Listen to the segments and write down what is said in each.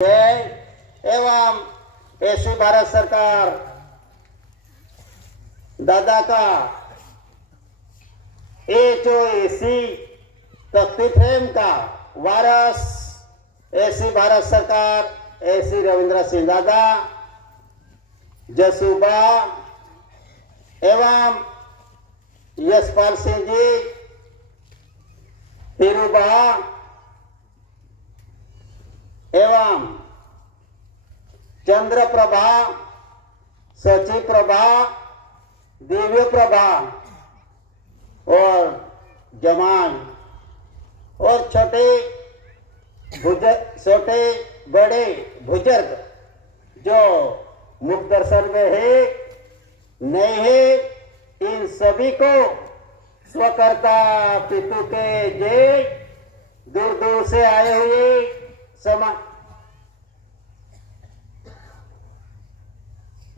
एवं ऐसी भारत सरकार दादा का एसी तख्ती फ्रेम का वारस ऐसी भारत सरकार ऐसी रविंद्र सिंह दादा जसूबा एवं यशपाल सिंह जी तिरुबा एवं चंद्र प्रभा सची प्रभा दिव्य प्रभा और जमान और छोटे बड़े बुजुर्ग जो मुख दर्शन में है नहीं है इन सभी को स्वकर्ता पितु के जय। दूर दूर से आए हुए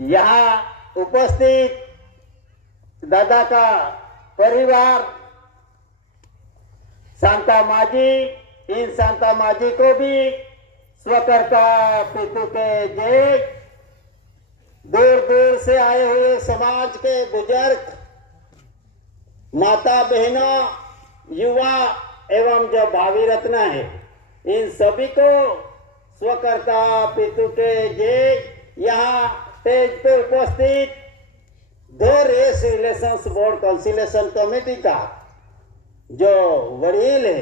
यहाँ उपस्थित दादा का परिवार शांता माजी, इन शांता माजी को भी स्वकर्ता पितु के जय। दूर दूर से आए हुए समाज के बुजुर्ग माता बहनों युवा एवं जो भावी रत्न है इन सभी को स्वकर्ता पितु के जय। यहाँ स्टेज पे उपस्थित दो race relations board conciliation committee का जो वडील है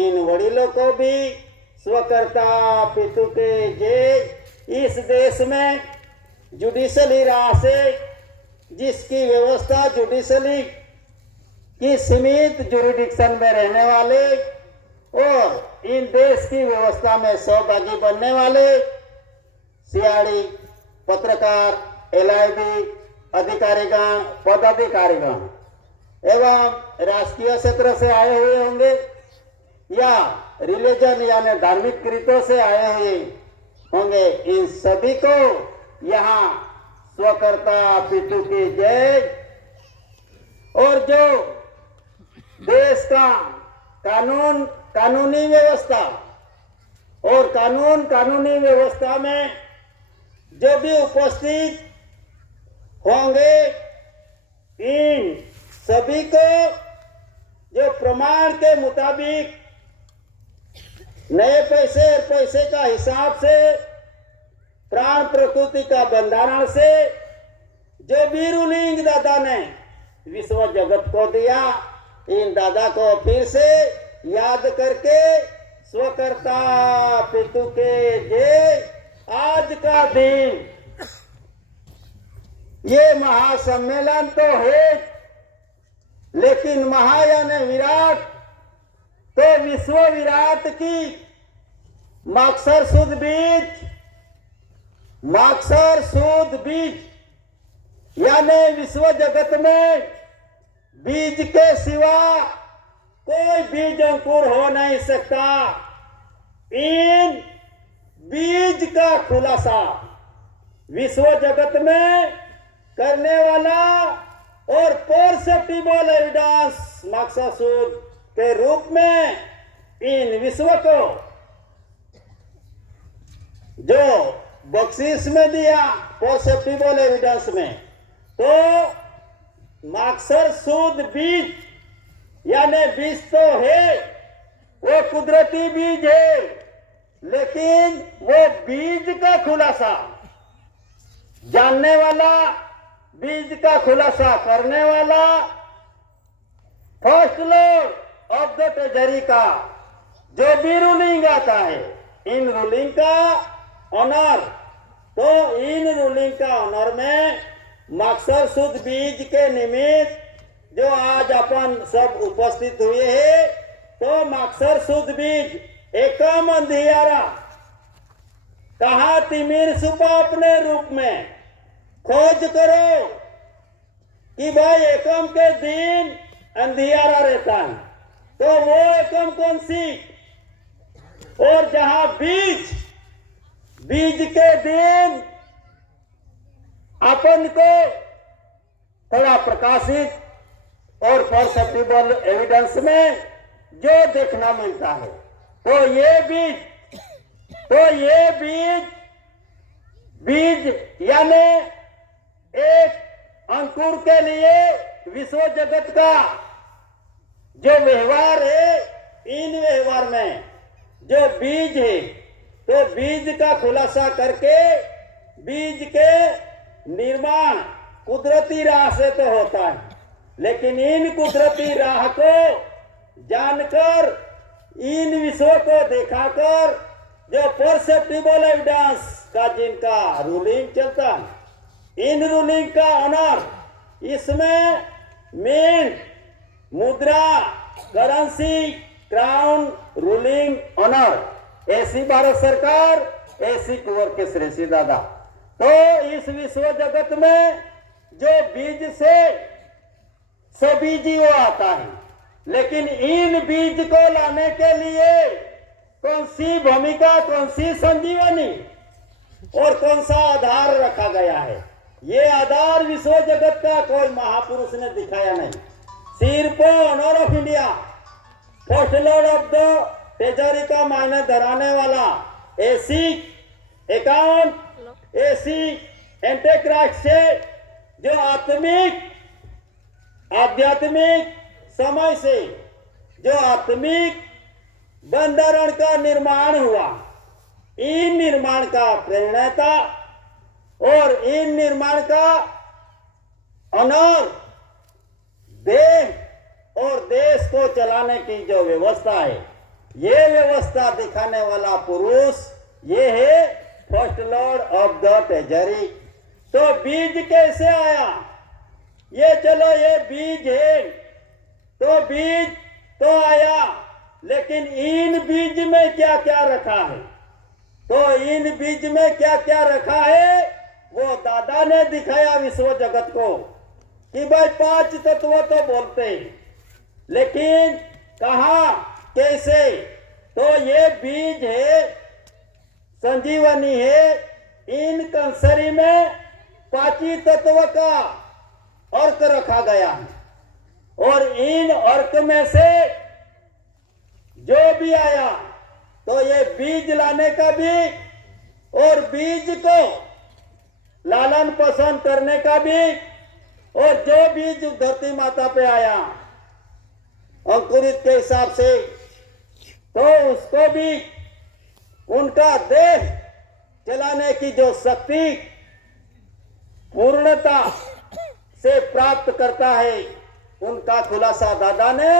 इन वडीलों को भी स्वकर्ता पितु के जय। इस देश में जुडिशली राह से जिसकी व्यवस्था जुडिशली की सीमित जुरिडिक्शन में रहने वाले और इन देश की व्यवस्था में सहभागी बनने वाले सियाड़ी पत्रकार एलआईबी अधिकारीगण पदाधिकारीगण एवं राजकीय क्षेत्र से आए हुए होंगे या रिलीजन यानी धार्मिक कृतों से आए हुए होंगे। इन सभी को यहाँ स्वकर्ता पितु की जय। और जो देश का कानूनी व्यवस्था और कानूनी व्यवस्था में जो भी उपस्थित होंगे इन सभी को जो प्रमाण के मुताबिक नए पैसे और पैसे का हिसाब से प्राण प्रकृति का बंधारण से जो भी रूलिंग दादा ने विश्व जगत को दिया इन दादा को फिर से याद करके स्वकर्ता पितु के जय। आज का दिन ये महासम्मेलन तो है लेकिन महा यानी विराट तो विश्व विराट की माक्षर शुद्ध बीज यानी विश्व जगत में बीज के सिवा कोई बीज अंकुर हो नहीं सकता। इन बीज का खुलासा विश्व जगत में करने वाला और परसेप्टिबल एविडेंस मकसद के रूप में इन विश्व को जो बख्शीश में दिया परसेप्टिबल एविडेंस में तो माक्षर शुद्ध बीज यानी बीज तो है वो कुदरती बीज है लेकिन वो बीज का खुलासा जानने वाला बीज का खुलासा करने वाला first lord of the treasury का जो भी रूलिंग आता है इन रूलिंग का ऑनर तो इन रूलिंग का ऑनर में माक्षर शुद्ध बीज के निमित्त जो आज अपन सब उपस्थित हुए हैं तो माक्षर शुद्ध बीज एकम अंधियारा कहा तिमिर सुपा अपने रूप में खोज करो कि भाई एकम के दिन अंधियारा रहता है तो वो एकम कौन सी और जहां बीज के दिन अपन को थोड़ा प्रकाशित और परसेप्टिबल एविडेंस में जो देखना मिलता है तो ये भी तो ये बीज यानी एक अंकुर के लिए विश्व जगत का जो व्यवहार है, इन व्यवहार में जो बीज है, तो बीज का खुलासा करके बीज के निर्माण कुदरती राह से तो होता है, लेकिन इन कुदरती राह को जानकर, इन विषयों को दिखाकर जो परसेप्टिबल एविडेंस का जिनका रूलिंग चलता है, इन रूलिंग का ऑनर, इसमें मेन मुद्रा, करेंसी, क्राउन, रूलिंग ऑनर, ऐसी भारत सरकार, ऐसी कुंवर के श्रेष्ठी दादा। तो इस विश्व जगत में जो बीज से सभी जीव आता है, लेकिन इन बीज को लाने के लिए कौन सी भूमिका, कौन सी संजीवनी और कौन सा आधार रखा गया है, ये आधार विश्व जगत का कोई महापुरुष ने दिखाया नहीं। सिर्फ honour of India, first lord of the treasury का मायने धराने वाला एसी अकाउंट, एसी एंटीक्राइस्ट से जो आध्यात्मिक समय से जो आत्मिक बंधारण का निर्माण हुआ, इन निर्माण का प्रेरणा और इन निर्माण का ऑनर देह और देश को चलाने की जो व्यवस्था है, ये व्यवस्था दिखाने वाला पुरुष ये है first lord of the treasury. तो बीज कैसे आया? ये चलो ये बीज है, तो बीज तो आया, लेकिन इन बीज में क्या क्या रखा है? तो इन बीज में क्या क्या रखा है वो दादा ने दिखाया विश्व जगत को कि भाई 5 तत्व तो बोलते हैं, लेकिन कहा, कैसे? तो ये बीज है, संजीवनी है, इन कंसरी में 5 तत्व का अर्क रखा गया है, और इन अर्क में से जो भी आया तो ये बीज लाने का भी और बीज को लालन पोषण करने का भी, और जो बीज धरती माता पे आया अंकुरित के हिसाब से, तो उसको भी उनका देह चलाने की जो शक्ति पूर्णता से प्राप्त करता है, उनका खुलासा दादा ने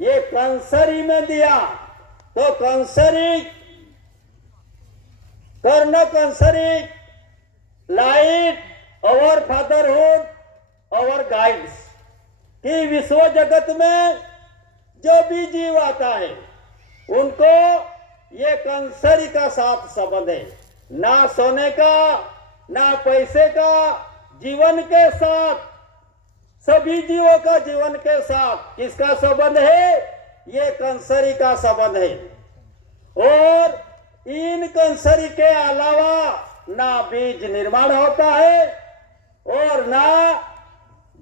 ये कंसरी में दिया। तो कंसरी, कर्ण कंसरी, लाइट अवर फादरहुड, अवर गाइड्स, कि विश्व जगत में जो भी जीव आता है उनको ये कंसरी का साथ संबंध है, ना सोने का ना पैसे का, जीवन के साथ, सभी जीवों का जीवन के साथ किसका संबंध है? ये कंसरी का संबंध है। और इन कंसरी के अलावा ना बीज निर्माण होता है और ना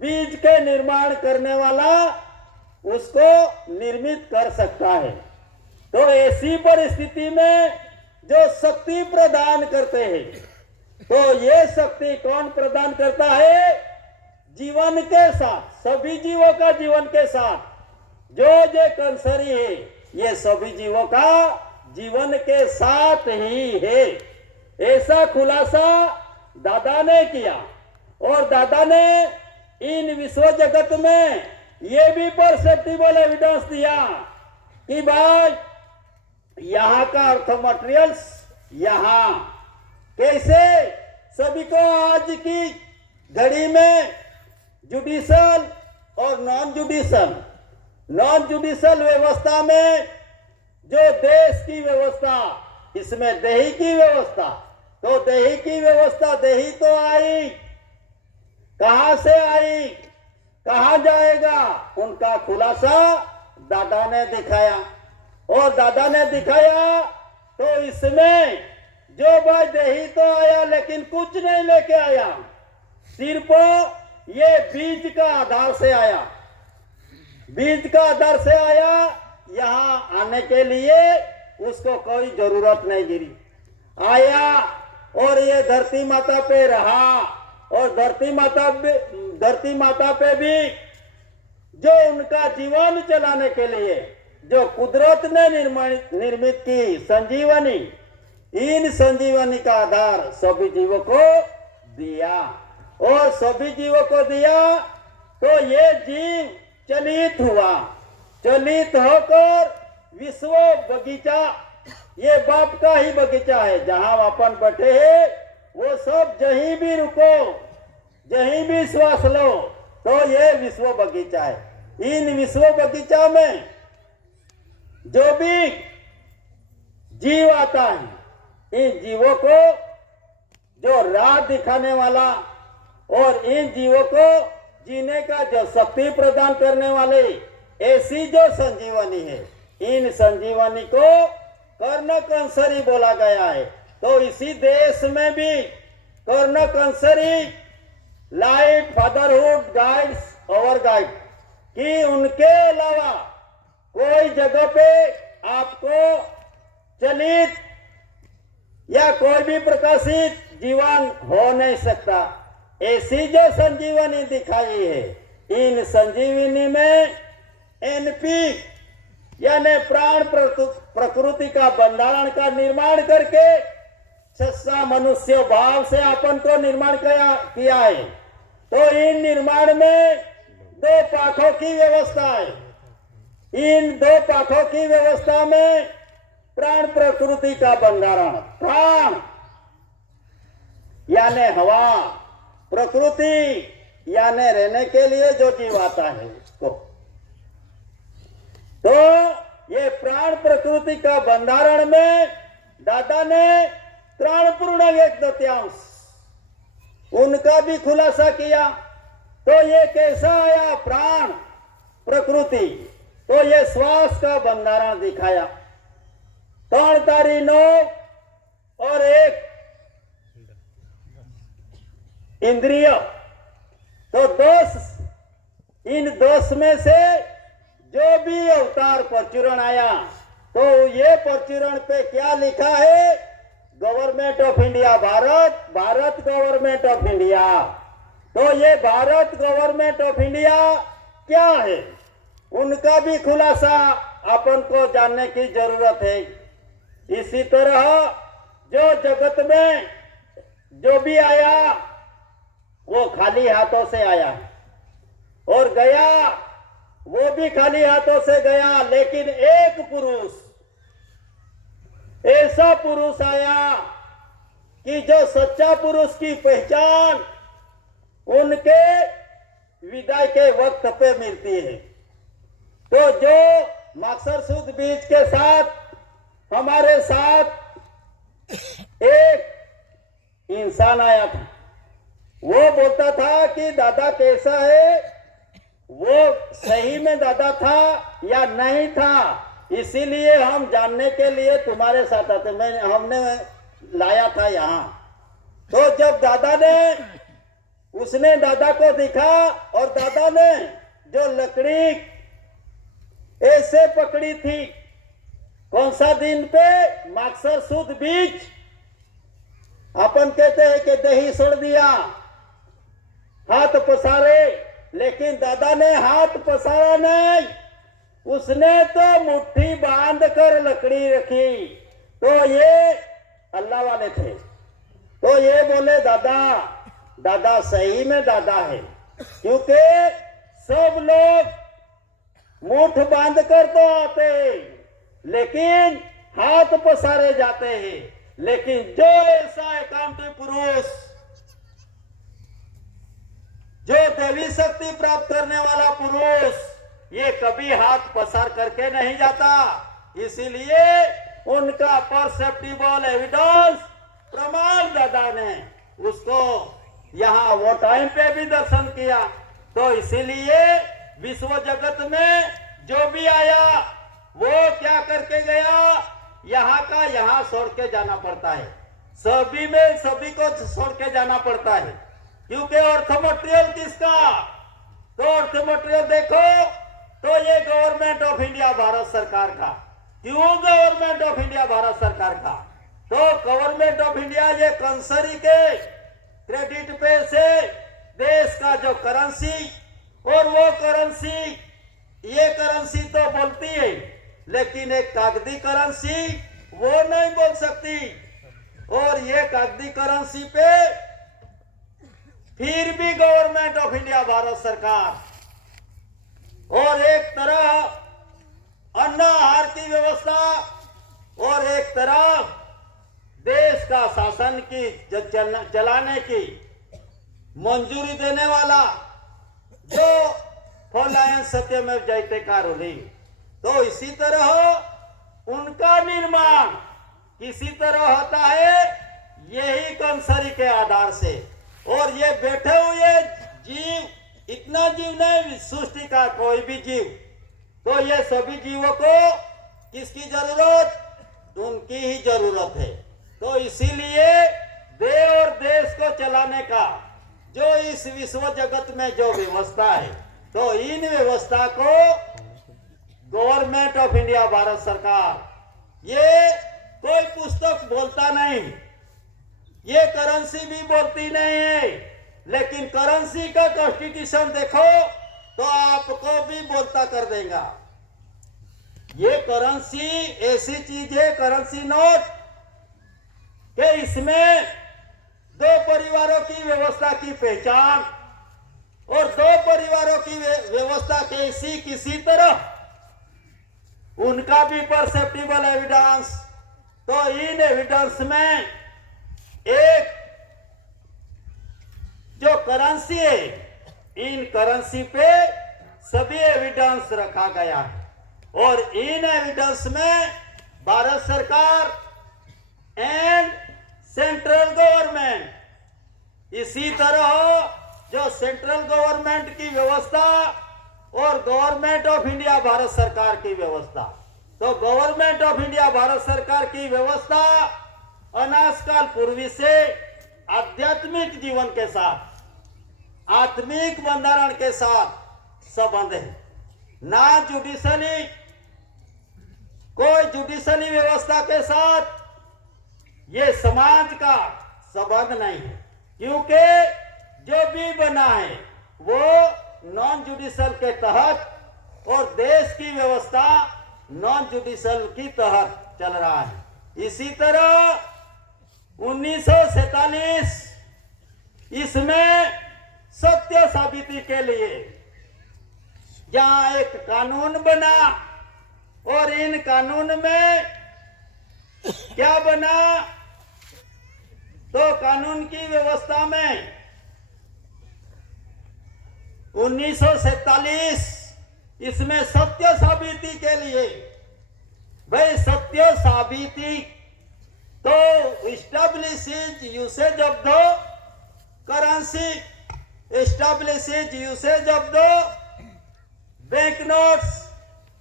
बीज के निर्माण करने वाला उसको निर्मित कर सकता है। तो ऐसी परिस्थिति में जो शक्ति प्रदान करते हैं, तो ये शक्ति कौन प्रदान करता है? जीवन के साथ, सभी जीवों का जीवन के साथ जो कंसरी है, ये सभी जीवों का जीवन के साथ ही है। ऐसा खुलासा दादा ने किया, और दादा ने इन विश्व जगत में ये भी परसेप्टिबल एविडेंस दिया कि भाई यहाँ का अर्थ मटेरियल्स यहाँ कैसे सभी को आज की घड़ी में जुडिशल और नॉन जुडिशल व्यवस्था में जो देश की व्यवस्था, इसमें देही की व्यवस्था, तो देही की व्यवस्था, देही तो आई, कहां से आई, कहां जाएगा, उनका खुलासा दादा ने दिखाया। और दादा ने दिखाया तो इसमें जो भाई देही तो आया लेकिन कुछ नहीं लेके आया, सिर्फ ये बीज का आधार से आया, बीज का आधार से आया। यहाँ आने के लिए उसको कोई जरूरत नहीं गिरी, आया और ये धरती माता पे रहा, और धरती माता पे भी जो उनका जीवन चलाने के लिए जो कुदरत ने निर्मित की संजीवनी, इन संजीवनी का आधार सभी जीवों को दिया, और सभी जीवों को दिया तो ये जीव चलित हुआ। चलित होकर विश्व बगीचा, ये बाप का ही बगीचा है जहां अपन बैठे हैं, वो सब जहीं भी रुको, जहीं भी श्वास लो, तो ये विश्व बगीचा है। इन विश्व बगीचा में जो भी जीव आता है, इन जीवों को जो राह दिखाने वाला और इन जीवों को जीने का जो शक्ति प्रदान करने वाले, ऐसी जो संजीवनी है, इन संजीवनी को कर्ण कंसरी बोला गया है। तो इसी देश में भी कर्ण कंसरी light fatherhood guides over guide कि उनके अलावा कोई जगह पे आपको चलित या कोई भी प्रकाशित जीवन हो नहीं सकता। ऐसी जो संजीवनी दिखाई है, इन संजीवनी में एनपी यानी प्राण प्रकृति का बंधारण का निर्माण करके सच्चा मनुष्य भाव से अपन को निर्माण किया है। तो इन निर्माण में दो पाखों की व्यवस्था है। इन दो पाखों की व्यवस्था में प्राण प्रकृति का बंधारण, प्राण यानी हवा, प्रकृति यानी रहने के लिए जो जीव आता है उसको, तो ये प्राण प्रकृति का बंधारण में दादा ने त्राणपूर्ण एक दत्यांश उनका भी खुलासा किया। तो ये कैसा आया प्राण प्रकृति, तो ये श्वास का बंधारण दिखाया, 3 तारी 9 और 1 इंद्रिय, तो दोष, इन दोष में से जो भी अवतार परचूरण आया, तो ये परचूरण पे क्या लिखा है, government of India, Bharat, Bharat government of India. तो ये भारत गवर्नमेंट ऑफ इंडिया क्या है, उनका भी खुलासा अपन को जानने की जरूरत है। इसी तरह जो जगत में जो भी आया वो खाली हाथों से आया और गया वो भी खाली हाथों से गया, लेकिन एक पुरुष, ऐसा पुरुष आया कि जो सच्चा पुरुष की पहचान उनके विदाई के वक्त पे मिलती है। तो जो माक्सर सुद बीज के साथ हमारे साथ एक इंसान आया था, वो बोलता था कि दादा कैसा है, वो सही में दादा था या नहीं था, इसीलिए हम जानने के लिए तुम्हारे साथ आते, हमने लाया था यहाँ। तो जब दादा ने, उसने दादा को दिखा और दादा ने जो लकड़ी ऐसे पकड़ी थी, कौन सा दिन पे, माक्सर सुद बीज, अपन कहते हैं कि दही सड़ दिया, हाथ पसारे, लेकिन दादा ने हाथ पसारा नहीं, उसने तो मुट्ठी बांध कर लकड़ी रखी। तो ये अल्लाह वाले थे, तो ये बोले दादा, दादा सही में दादा है, क्योंकि सब लोग मुठ बांध कर तो आते लेकिन हाथ पसारे जाते हैं, लेकिन जो ऐसा एकांती पुरुष जो देवी शक्ति प्राप्त करने वाला पुरुष, ये कभी हाथ पसार करके नहीं जाता। इसीलिए उनका परसेप्टिबल एविडेंस प्रमाण दादा ने उसको यहाँ वो टाइम पे भी दर्शन किया। तो इसीलिए विश्व जगत में जो भी आया वो क्या करके गया, यहाँ का यहाँ छोड़ के जाना पड़ता है, सभी में सभी को छोड़ के जाना पड़ता है, क्योंकि अर्थ मटेरियल किसका, तो अर्थ मटेरियल देखो तो ये गवर्नमेंट ऑफ इंडिया भारत सरकार का। क्यों गवर्नमेंट ऑफ इंडिया भारत सरकार का, तो गवर्नमेंट ऑफ इंडिया ये कंसरी के क्रेडिट पे से देश का जो करेंसी और वो करेंसी, ये करेंसी तो बोलती है लेकिन एक कागजी करेंसी वो नहीं बोल सकती। और ये कागजी करेंसी पे फिर भी गवर्नमेंट ऑफ इंडिया भारत सरकार और एक तरफ अन्न आहार की व्यवस्था और एक तरफ देश का शासन की चलाने की मंजूरी देने वाला जो फॉलायन सत्यमेव जयते का रूलिंग, तो इसी तरह उनका निर्माण किसी तरह होता है यही कंसरी के आधार से। और ये बैठे हुए जीव, इतना जीव नहीं, सृष्टि का कोई भी जीव, तो ये सभी जीवों को किसकी जरूरत? उनकी ही जरूरत है। तो इसीलिए देश और देश को चलाने का जो इस विश्व जगत में जो व्यवस्था है, तो इन व्यवस्था को गवर्नमेंट ऑफ इंडिया भारत सरकार, ये कोई पुस्तक बोलता नहीं, ये करेंसी भी बोलती नहीं है, लेकिन करेंसी का कॉन्स्टिट्यूशन देखो तो आपको भी बोलता कर देगा। ये करेंसी ऐसी चीज है, करेंसी नोट, कि इसमें दो परिवारों की व्यवस्था की पहचान और दो परिवारों की व्यवस्था कैसी किसी तरह उनका भी परसेप्टिबल एविडेंस। तो इन एविडेंस में एक जो करेंसी है, इन करेंसी पे सभी एविडेंस रखा गया है और इन एविडेंस में भारत सरकार एंड सेंट्रल गवर्नमेंट, इसी तरह जो सेंट्रल गवर्नमेंट की व्यवस्था और गवर्नमेंट ऑफ इंडिया भारत सरकार की व्यवस्था, तो गवर्नमेंट ऑफ इंडिया भारत सरकार की व्यवस्था अनाजकाल पूर्वी से आध्यात्मिक जीवन के साथ, आत्मिक बंधारण के साथ संबंध है। ना जुडिशली, कोई जुडिशली व्यवस्था के साथ ये समाज का संबंध नहीं है, क्योंकि जो भी बना है वो नॉन जुडिशल के तहत और देश की व्यवस्था नॉन जुडिशल की तहत चल रहा है। इसी तरह 1947 इसमें सत्य साबिती के लिए जहां एक कानून बना और इन कानून में क्या बना, तो कानून की व्यवस्था में 1947 इसमें सत्य साबिती के लिए, भाई सत्य साबिती तो establishes usage of the currency, establishes usage of the bank notes,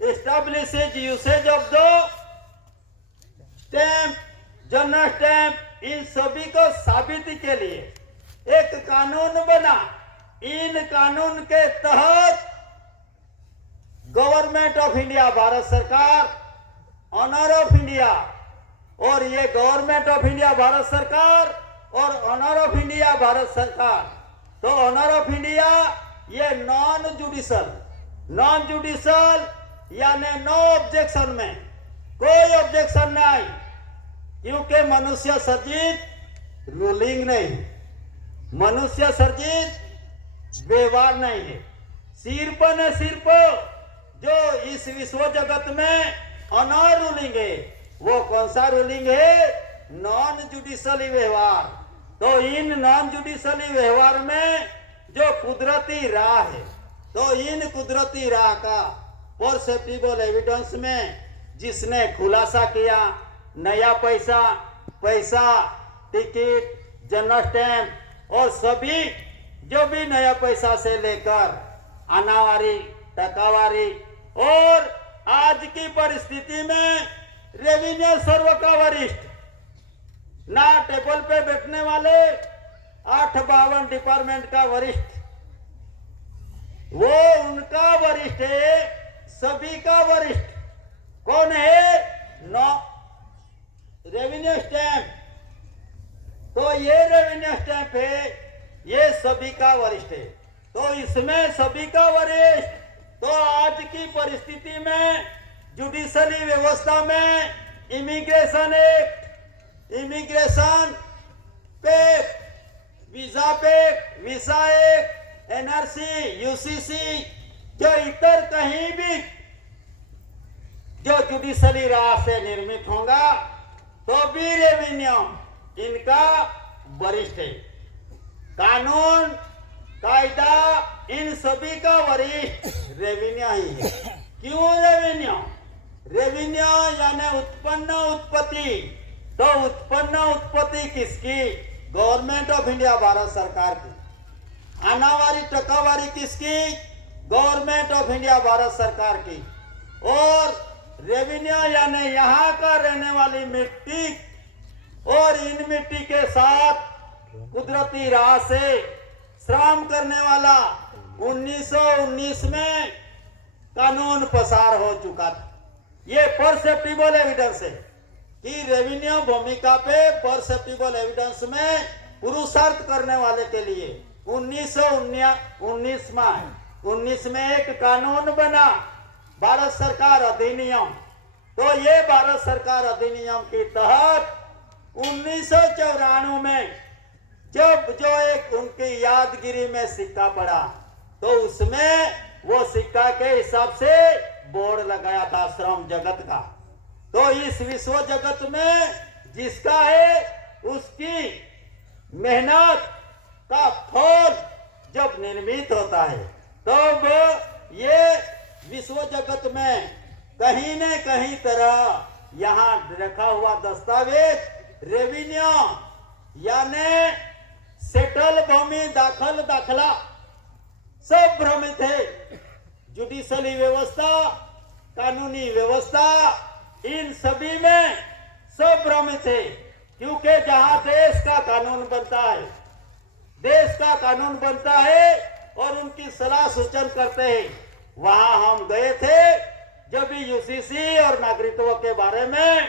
establishes usage of the stamp, general stamp, इन सभी को साबिती के लिए एक कानून बना। इन कानून के तहत गवर्नमेंट ऑफ इंडिया भारत सरकार, ऑनर ऑफ इंडिया, और ये गवर्नमेंट ऑफ इंडिया भारत सरकार और ऑनर ऑफ इंडिया भारत सरकार, तो ऑनर ऑफ इंडिया ये नॉन जुडिशल, नॉन जुडिशल यानी नो ऑब्जेक्शन में कोई ऑब्जेक्शन नहीं, क्योंकि मनुष्य सर्जित रूलिंग नहीं, मनुष्य सर्जित व्यवहार नहीं है। सिर्फ न सिर्फ जो इस विश्व जगत में अनर रूलिंग है, वो कौन सा रूलिंग है? नॉन जुडिशली व्यवहार। तो इन नॉन जुडिशली व्यवहार में जो कुदरती राह है, तो इन कुदरती राह का परसेप्टिबल एविडेंस में जिसने खुलासा किया, नया पैसा, पैसा, टिकट, जनरल स्टैम्प और सभी जो भी नया पैसा से लेकर आनावारी, टकावारी और आज की परिस्थिति में रेवेन्यू सर्व का वरिष्ठ, ना टेबल पे बैठने वाले 852 डिपार्टमेंट का वरिष्ठ, वो उनका वरिष्ठ है, सभी का वरिष्ठ कौन है? रेवेन्यू स्टैंप, तो ये रेवेन्यू स्टैंप है, ये सभी का वरिष्ठ है। तो इसमें सभी का वरिष्ठ, तो आज की परिस्थिति में जुडिशरी व्यवस्था में इमिग्रेशन एक्ट, इमिग्रेशन पे, वीसा एक्ट, एनआरसी, यूसीसी, जो इतर कहीं भी जो जुडिशरी राह से निर्मित होगा तो भी रेवेन्यू इनका वरिष्ठ है। कानून कायदा इन सभी का वरिष्ठ रेवेन्यू ही है। क्यों रेवेन्यू? रेवेन्यू यानी उत्पन्न उत्पत्ति, तो उत्पन्न उत्पत्ति किसकी? गवर्नमेंट ऑफ इंडिया, भारत सरकार की। आनावारी टकावारी किसकी? गवर्नमेंट ऑफ इंडिया, भारत सरकार की। और रेवेन्यू यानी यहाँ का रहने वाली मिट्टी, और इन मिट्टी के साथ कुदरती राह से श्रम करने वाला 1919 में कानून पसार हो चुका था। ये परसेप्टिबल एविडेंस है कि रेवेन्यू भूमिका पे परसेप्टिबल एविडेंस में पुरुषार्थ करने वाले के लिए 1919 में एक कानून बना, भारत सरकार अधिनियम। तो ये भारत सरकार अधिनियम के तहत 1994 में जब जो एक उनकी यादगिरी में सिक्का पड़ा, तो उसमें वो सिक्का के हिसाब से बोर्ड लगाया था श्रम जगत का। तो इस विश्व जगत में जिसका है उसकी मेहनत का फल जब निर्मित होता है, तब ये विश्व जगत में कहीं न कहीं तरह यहाँ रखा हुआ दस्तावेज रेवेन्यू यानी सेटल भूमि दाखल दाखला सब भ्रमित है। जुडिशरी व्यवस्था, कानूनी व्यवस्था, इन सभी में सब भ्रमित है। क्योंकि जहां देश का कानून बनता है, देश का कानून बनता है और उनकी सलाह सूचन करते हैं, वहां हम गए थे जब भी यूसीसी और नागरिकत्व के बारे में,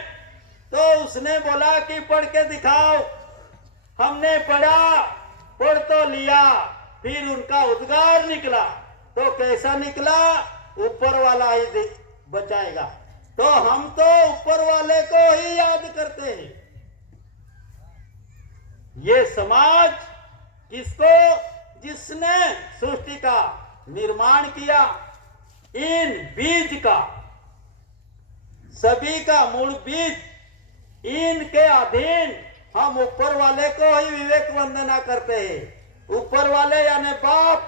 तो उसने बोला कि पढ़ के दिखाओ। हमने पढ़ा, पढ़ तो लिया, फिर उनका उद्गार निकला, तो कैसा निकला? ऊपर वाला ही बचाएगा। तो हम तो ऊपर वाले को ही याद करते हैं। ये समाज किसको? जिसने सृष्टि का निर्माण किया, इन बीज का, सभी का मूल बीज, इनके अधीन हम ऊपर वाले को ही विवेक वंदना करते हैं। ऊपर वाले यानी बाप,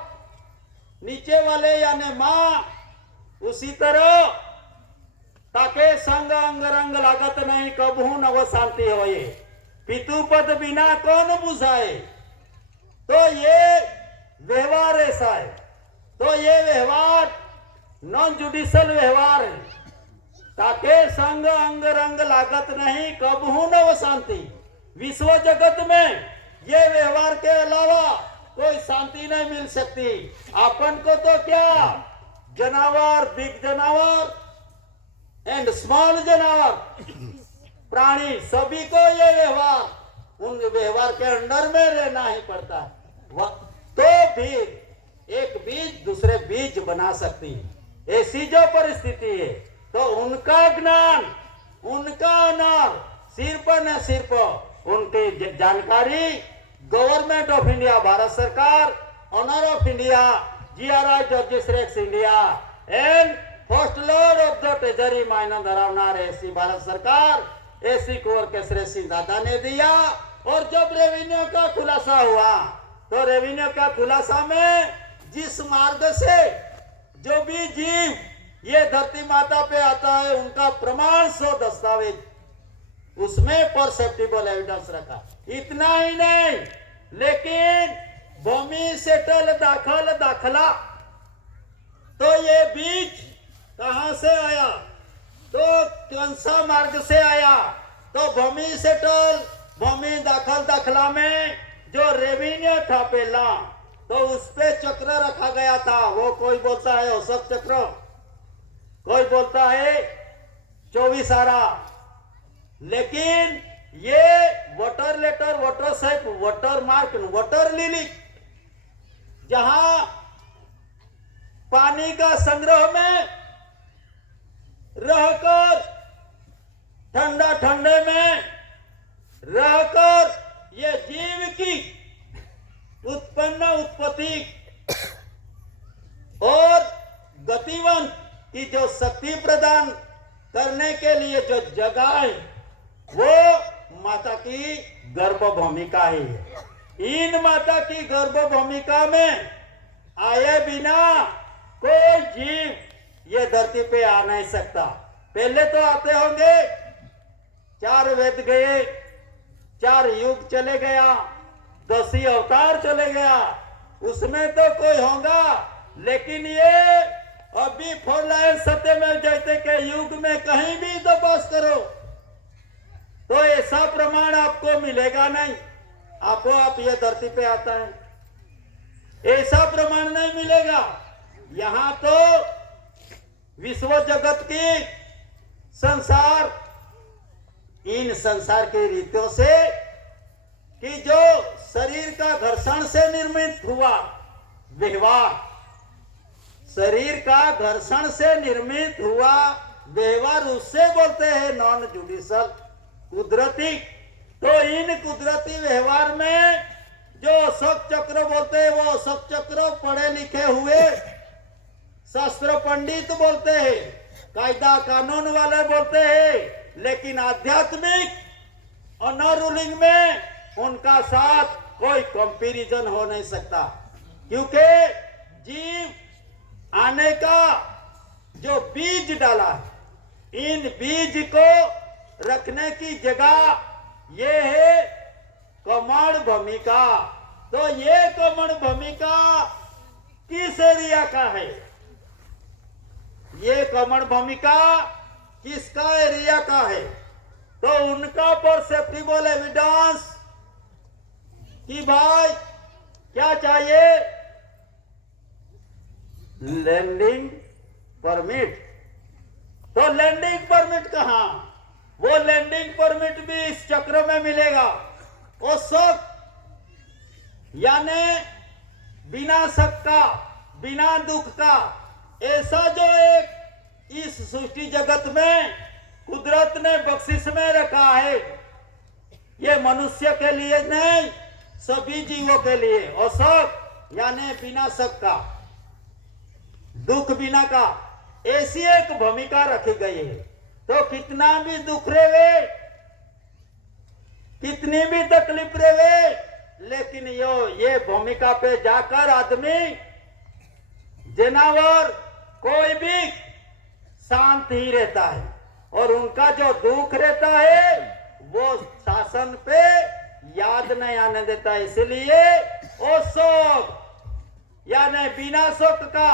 नीचे वाले यानी माँ। उसी तरह ताके संग अंग रंग लागत नहीं, कबहू नव शांति होए, पितु पद बिना कौन बुझाए। तो ये व्यवहार ऐसा है। तो ये व्यवहार नॉन जुडिशल व्यवहार है। ताके संग अंग रंग लागत नहीं, कबहू नव शांति। विश्व जगत में ये व्यवहार के अलावा कोई शांति नहीं मिल सकती। अपन को तो क्या, जानवर, बिग जानवर एंड स्मॉल जानवर, प्राणी, सभी को ये व्यवहार, उन व्यवहार के अंडर में रहना ही पड़ता है। तो भी एक बीज दूसरे बीज बना सकती है, ऐसी जो परिस्थिति है। तो उनका ज्ञान, उनका ऑनर, सिर्फ न सिर्फ उनकी जानकारी गवर्नमेंट ऑफ इंडिया, भारत सरकार, honour of India, GRI justice rex India and first lord of the treasury minor धरावनार ऐसी भारत सरकार, ऐसी कोर के श्री सिंह दादा ने दिया। और जब रेवेन्यू का खुलासा हुआ, तो रेवेन्यू का खुलासा में जिस मार्ग से जो भी जीव ये धरती माता पे आता है, उनका प्रमाण सो दस्तावेज, उसमें परसेप्टिबल एविडेंस रखा। इतना ही नहीं, लेकिन भूमि सेटल दाखल दाखला, तो ये बीज कहां से आया? तो कौन सा मार्ग से आया? तो भूमि सेटल, भूमि दाखल दाखला में जो रेवेन्यू था पहला, तो उस पे चक्र रखा गया था। वो कोई बोलता है अशोक चक्र, कोई बोलता है 24 आरा, लेकिन ये वाटर लेटर, वाटर सेप, वाटर मार्क, वाटर लिली, जहां पानी का संग्रह में रहकर, ठंडा ठंडे में रहकर ये जीव की उत्पत्ति और गतिवन की जो शक्ति प्रदान करने के लिए जो जगह है, वो माता की गर्भ भूमिका ही है। इन माता की गर्भ भूमिका में आए बिना कोई जीव ये धरती पे आ नहीं सकता। पहले तो आते होंगे, 4 वेद गए, 4 युग चले गया, 10 ही अवतार चले गया, उसमें तो कोई होगा। लेकिन ये अभी 4 लाइन सत्यमेव जयते के युग में कहीं भी तो बस करो तो ऐसा प्रमाण आपको मिलेगा नहीं। आपको आप ये धरती पे आता है, ऐसा प्रमाण नहीं मिलेगा। यहां तो विश्व जगत की संसार, इन संसार की रीतियों से कि जो शरीर का घर्षण से निर्मित हुआ व्यवहार, शरीर का घर्षण से निर्मित हुआ व्यवहार, उससे बोलते हैं नॉन जुडिशल, कुदरती। तो इन कुदरती व्यवहार में जो अशोक चक्र बोलते हैं, वो अशोक चक्र पढ़े लिखे हुए शास्त्र पंडित बोलते हैं, कायदा कानून वाले बोलते हैं। लेकिन आध्यात्मिक ऑनर रूलिंग में उनका साथ कोई कंपैरिजन हो नहीं सकता, क्योंकि जीव आने का जो बीज डाला है, इन बीज को रखने की जगह ये है कमण भूमिका। तो ये कमण भूमिका किस एरिया का है? ये कमण भूमिका किसका एरिया का है? तो उनका परसेप्टिबल एविडेंस कि भाई क्या चाहिए, लैंडिंग परमिट। तो लैंडिंग परमिट कहां? वो लैंडिंग परमिट भी इस चक्र में मिलेगा। वो शक यानी बिना शक का, बिना दुख का, ऐसा जो एक इस सृष्टि जगत में कुदरत ने बख्शिश में रखा है, ये मनुष्य के लिए नहीं, सभी जीवों के लिए। और शक यानी बिना शक का, दुख बिना का, ऐसी एक भूमिका रखी गई है। तो कितना भी दुख रहे, कितनी भी तकलीफ रहे, लेकिन ये भूमिका पे जाकर आदमी, जानवर, कोई भी शांत ही रहता है। और उनका जो दुख रहता है वो शासन पे याद नहीं आने देता। इसलिए वो शोक यानी बिना शोक का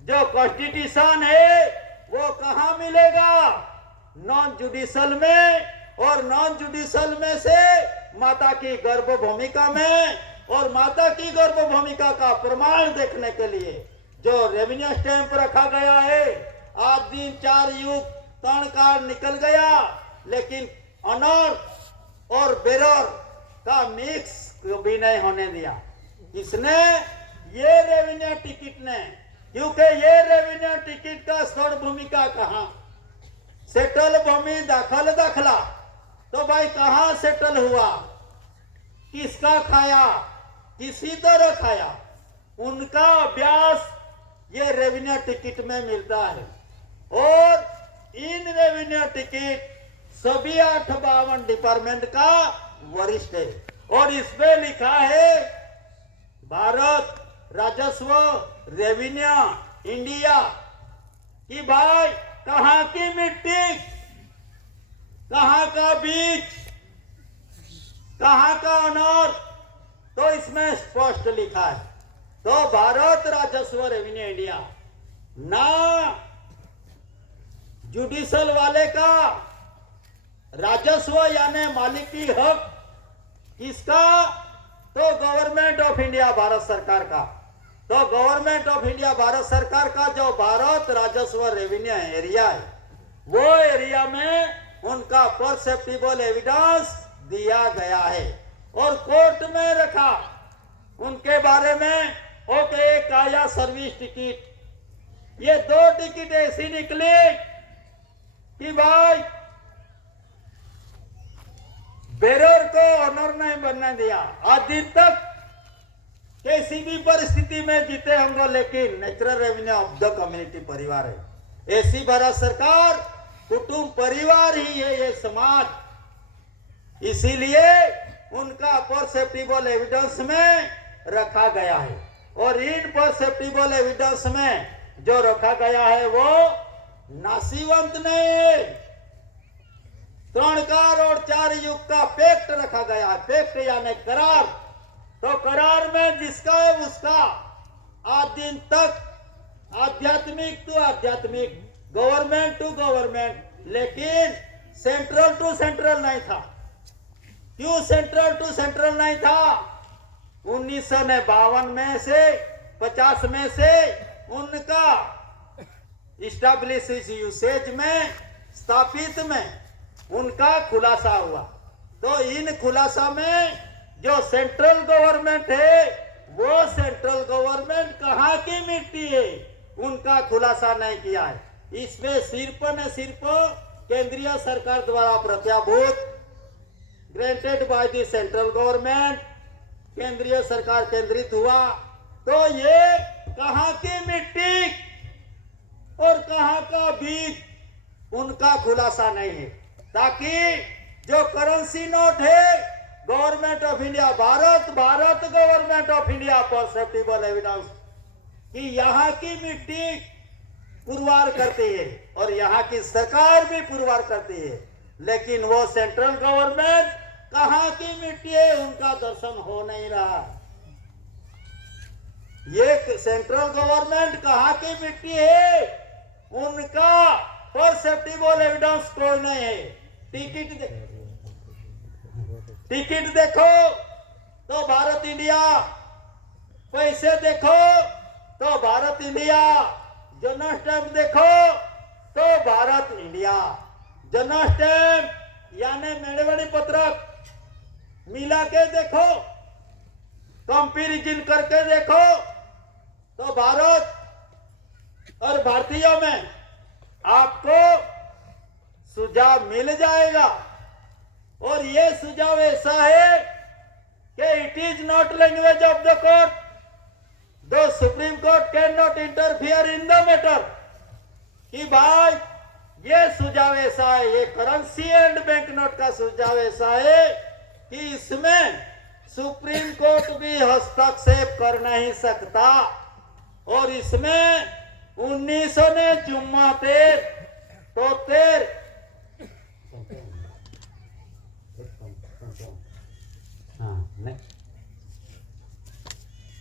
जो कॉन्स्टिट्यूशन है वो कहां मिलेगा? नॉन जुडिशल में। और नॉन जुडिशल में से माता की गर्भ भूमिका में, और माता की गर्भ भूमिका का प्रमाण देखने के लिए जो रेवेन्यू स्टैंप रखा गया है, आज दिन 4 युग 3 काल निकल गया, लेकिन ऑनर और बेरर का मिक्स भी नहीं होने दिया। किसने? ये रेवेन्यू टिकट ने। क्योंकि ये रेवेन्यू टिकट का स्थल भूमिका कहां? सेटल भूमि दाखल दाखला, तो भाई कहां सेटल हुआ, किसका खाया, किसी तरह खाया, उनका अभ्यास ये रेवेन्यू टिकट में मिलता है। और इन रेवेन्यू टिकट सभी 852 डिपार्टमेंट का वरिष्ठ है। और इसमें लिखा है भारत राजस्व रेवेन्यू इंडिया कि भाई कहां की मिट्टी, कहां का बीज, कहां का अनार, तो इसमें स्पष्ट लिखा है। तो भारत राजस्व रेवेन्यू इंडिया ना जुडिशल वाले का राजस्व यानी मालिकी हक किसका? तो गवर्नमेंट ऑफ इंडिया भारत सरकार का। तो गवर्नमेंट ऑफ इंडिया भारत सरकार का जो भारत राजस्व रेवेन्यू एरिया है, वो एरिया में उनका परसेप्टिबल एविडेंस दिया गया है और कोर्ट में रखा। उनके बारे में ओके, एक आया सर्विस टिकट, ये 2 टिकट ऐसी निकली कि भाई बेरोर को ऑनर नहीं बनने दिया। आज दिन तक किसी भी परिस्थिति में जीते हम लोग, लेकिन natural revenue of the community परिवार है। ऐसी भारत सरकार कुटुंब परिवार ही है ये समाज, इसीलिए उनका परसेप्टिबल एविडेंस में रखा गया है। और इन परसेप्टिबल एविडेंस में जो रखा गया है वो नासीवंत नहीं है। 3 कार और 4 युग का पैक्ट रखा गया है। पैक्ट यानी करार। तो करार में जिसका है उसका आज दिन तक आध्यात्मिक टू आध्यात्मिक, गवर्नमेंट टू गवर्नमेंट, लेकिन सेंट्रल टू सेंट्रल नहीं था। क्यों सेंट्रल टू सेंट्रल नहीं था? 1952 में से 50 में से उनका इस्टेब्लिश यूसेज में स्थापित में उनका खुलासा हुआ। तो इन खुलासा में जो सेंट्रल गवर्नमेंट है वो सेंट्रल गवर्नमेंट कहाँ की मिट्टी है उनका खुलासा नहीं किया है। इसमें सिर्फ न सिर्फ केंद्रीय सरकार द्वारा प्रत्याभूत, granted by the central government, केंद्रीय सरकार केंद्रित हुआ। तो ये कहाँ की मिट्टी और कहाँ का बीज उनका खुलासा नहीं है। ताकि जो करेंसी नोट है government of India, Bharat government of India perceptible evidence कि यहाँ की मिट्टी पुरवार करती है और यहाँ की सरकार भी पुरवार करती है, लेकिन वो सेंट्रल गवर्नमेंट कहाँ की मिट्टी है उनका दर्शन हो नहीं रहा। ये सेंट्रल गवर्नमेंट कहाँ की मिट्टी है उनका परसेप्टिबल एविडेंस कोई नहीं है। टिकट देखो तो भारत इंडिया, पैसे देखो तो भारत इंडिया, जन्म स्टैम्प देखो तो भारत इंडिया। जन्म स्टैम्प यानी मेड़वड़ी पत्रक मिला के देखो, कंपेरिजन करके देखो तो भारत और भारतीयों में आपको सुझाव मिल जाएगा। और ये सुझाव ऐसा है कि it is not language of the court, the supreme court can not interfere in the matter. कि भाई ये सुझाव ऐसा है, ये करेंसी एंड बैंक नोट का सुझाव ऐसा है कि इसमें सुप्रीम कोर्ट भी हस्तक्षेप कर नहीं सकता। और इसमें 1900 ने जुम्मा तेर तो तेर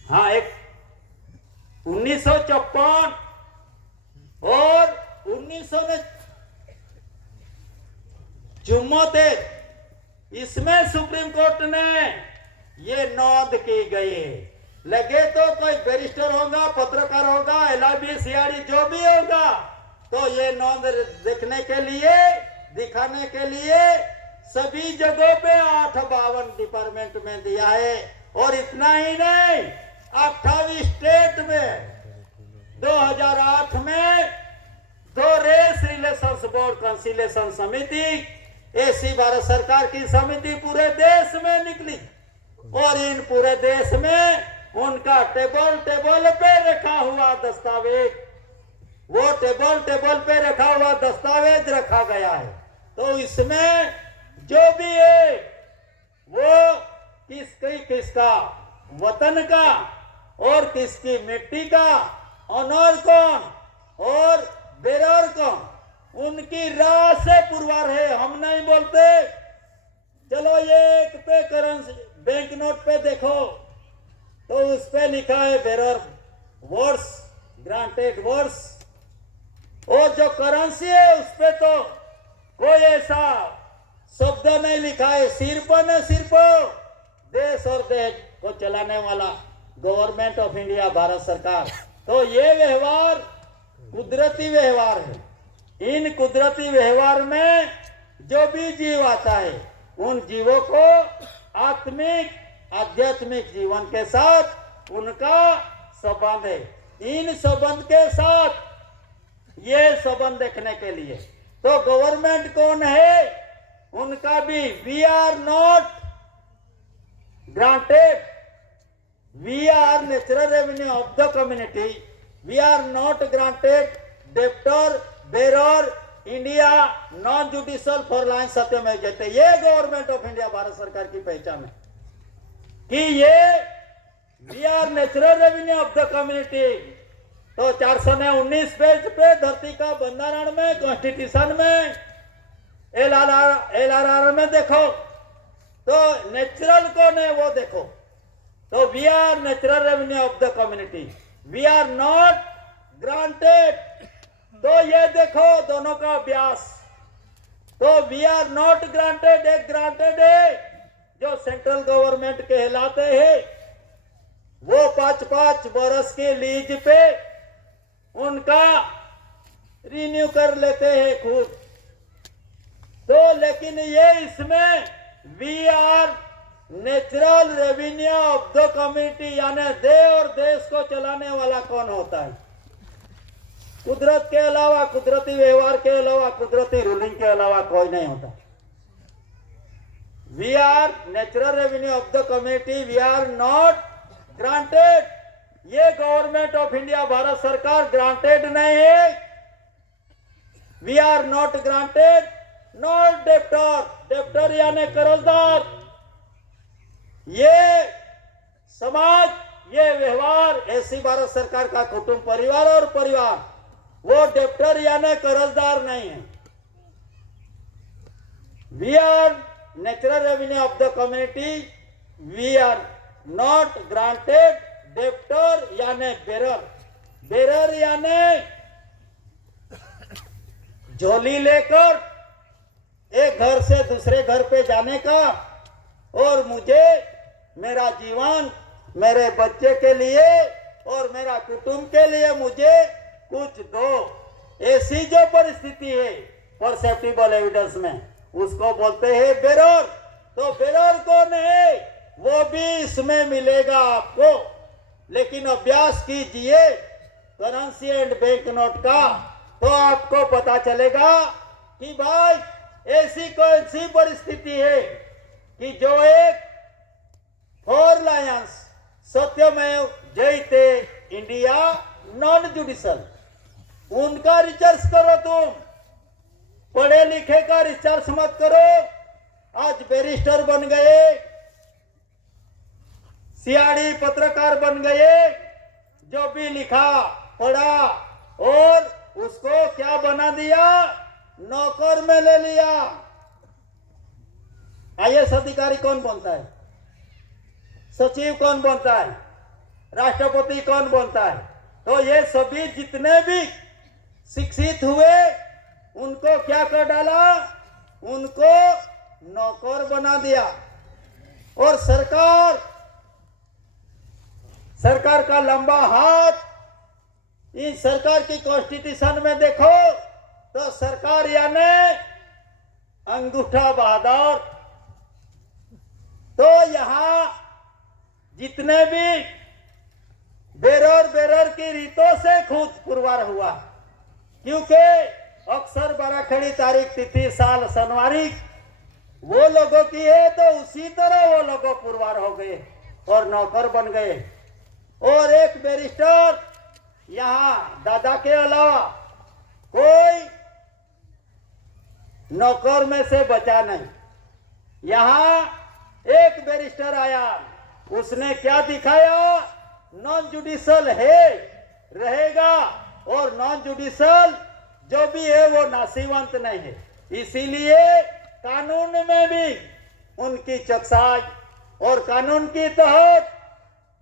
हाँ एक 1954 और 1900 ने जुम्मोतेर, इसमें सुप्रीम कोर्ट ने ये नोंद की गई है। लगे तो कोई बैरिस्टर होगा, पत्रकार होगा, LIB CID जो भी होगा, तो ये नोंद देखने के लिए, दिखाने के लिए सभी जगहों पे 852 डिपार्टमेंट में दिया है। और इतना ही नहीं, 28 स्टेट में 2008 में 2 रेस रिलेशंस बोर्ड कंसिलेशन समिति, ऐसी भारत सरकार की समिति पूरे देश में निकली। और इन पूरे देश में उनका टेबल पे रखा हुआ दस्तावेज, वो टेबल पे रखा हुआ दस्तावेज रखा गया है। तो इसमें जो भी है वो किसका वतन का और किसकी मिट्टी का, ऑनर कौन और बेरर कौन, उनकी राह से पुरवार है। हम नहीं बोलते चलो ये एक पे करेंसी बैंक नोट पे देखो तो उस पे लिखा है बेरर वर्ड्स, ग्रांटेड वर्ड्स, और जो करेंसी है उस पे तो कोई ऐसा शब्द नहीं लिखा है। सिर्फ न सिर्फ देश और देश को चलाने वाला गवर्नमेंट ऑफ इंडिया भारत सरकार। तो ये व्यवहार कुदरती व्यवहार है। इन कुदरती व्यवहार में जो भी जीव आता है उन जीवों को आत्मिक आध्यात्मिक जीवन के साथ उनका संबंध है। इन संबंध के साथ ये संबंध देखने के लिए तो गवर्नमेंट कौन है उनका भी we are not granted, we are natural revenue of the community, we are not granted debtor bearer India non judicial four lion सत्यमेव जयते। ये गवर्नमेंट ऑफ इंडिया भारत सरकार की पहचान है कि ये we are natural revenue of the community. तो 419 पेज पे धरती का बंधारण में कॉन्स्टिट्यूशन में एलआरआर में देखो तो नेचुरल कौन है वो देखो। तो we are natural revenue of the community, we are not granted. तो ये देखो दोनों का अभ्यास। तो वी आर नॉट ग्रांटेड एक ग्रांटेड है जो सेंट्रल गवर्नमेंट कहलाते हैं, वो 5-5 वर्ष के लीज पे उनका रिन्यू कर लेते हैं खुद। तो लेकिन ये इसमें we are natural revenue of the community यानी दे और देश को चलाने वाला कौन होता है? कुदरत के अलावा, कुदरती व्यवहार के अलावा, कुदरती रूलिंग के अलावा कोई नहीं होता। We are natural revenue of the community, we are not granted. ये गवर्नमेंट ऑफ इंडिया भारत सरकार ग्रांटेड नहीं है। We are not granted not debtor, debtor यानी कर्जदार। ये समाज, ये व्यवहार ऐसी भारत सरकार का कुटुंब परिवार और परिवार, वो डेप्टर यानी कर्जदार नहीं है। We are natural revenue of the community, we are not granted debtor यानी बेरर, बेरर यानी झोली लेकर एक घर से दूसरे घर पे जाने का और मुझे मेरा जीवन मेरे बच्चे के लिए और मेरा कुटुंब के लिए मुझे कुछ दो, ऐसी जो परिस्थिति है परसेप्टिबल एविडेंस में उसको बोलते हैं बेरर। तो बेरर कौन है वो भी इसमें मिलेगा आपको। लेकिन अभ्यास कीजिए करेंसी एंड बैंक नोट का तो आपको पता चलेगा कि भाई ऐसी कौन सी परिस्थिति है कि जो एक 4 लायंस सत्यमेव जयते इंडिया नॉन जुडिशियल, उनका रिसर्च करो। तुम पढ़े लिखे का रिसर्च मत करो। आज बैरिस्टर बन गए, सियाड़ी पत्रकार बन गए, जो भी लिखा पढ़ा और उसको क्या बना दिया, नौकर में ले लिया। आईएएस अधिकारी कौन बनता है, सचिव कौन बनता है, राष्ट्रपति कौन बनता है? तो ये सभी जितने भी शिक्षित हुए उनको क्या कर डाला, उनको नौकर बना दिया। और सरकार का लंबा हाथ, इस सरकार की कॉन्स्टिट्यूशन में देखो तो सरकार यानी अंगूठा बहादुर। तो यहां जितने भी बेरर की रीतों से खुद पुरवार हुआ, क्योंकि अक्सर बराखड़ी तारीख तिथि साल सनवारी वो लोगों की है, तो उसी तरह वो लोगों पुरवार हो गए और नौकर बन गए। और एक बैरिस्टर यहां दादा के अलावा कोई नौकर में से बचा नहीं। यहां एक बैरिस्टर आया, उसने क्या दिखाया, नॉन जुडिशियल है रहेगा और नॉन जुडिशियल जो भी है वो नासीवंत नहीं है। इसीलिए कानून में भी उनकी चौकसाई और कानून के तहत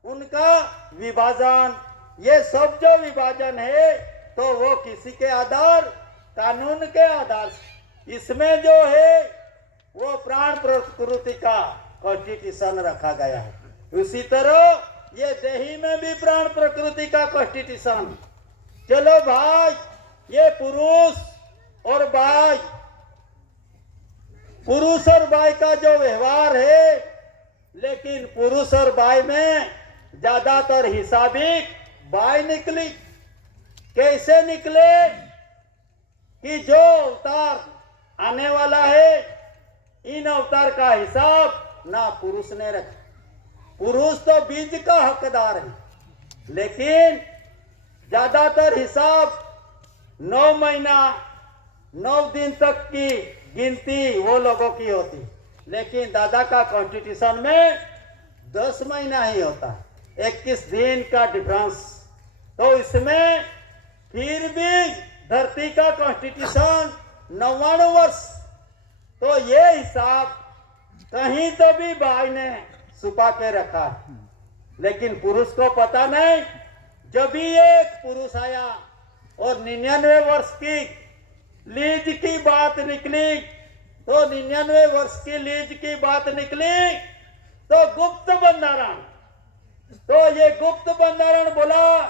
उनका विभाजन, ये सब जो विभाजन है तो वो किसी के आधार, कानून के आधार से, इसमें जो है वो प्राण प्रकृति का कॉन्स्टिट्यूशन रखा गया है। उसी तरह ये देही में भी प्राण प्रकृति का कॉन्स्टिट्यूशन। चलो भाई, ये पुरुष और भाई पुरुष और बाई का जो व्यवहार है, लेकिन पुरुष और बाई में ज्यादातर हिसाबी बाई निकली। कैसे निकले कि जो अवतार आने वाला है, इन अवतार का हिसाब ना पुरुष ने रखा। पुरुष तो बीज का हकदार है, लेकिन ज्यादातर हिसाब 9 महीना 9 दिन तक की गिनती वो लोगों की होती, लेकिन दादा का कॉन्स्टिट्यूशन में 10 महीना ही होता है, 21 दिन का डिफरेंस। तो इसमें फिर भी धरती का कॉन्स्टिट्यूशन 99 वर्ष। तो ये हिसाब कहीं तो भी भाई ने छुपा के रखा, लेकिन पुरुष को पता नहीं। जब भी एक पुरुष आया और 99 वर्ष की लीज की बात निकली, तो 99 वर्ष की लीज की बात निकली, तो गुप्त बंधारण, तो ये गुप्त बंधारण बोला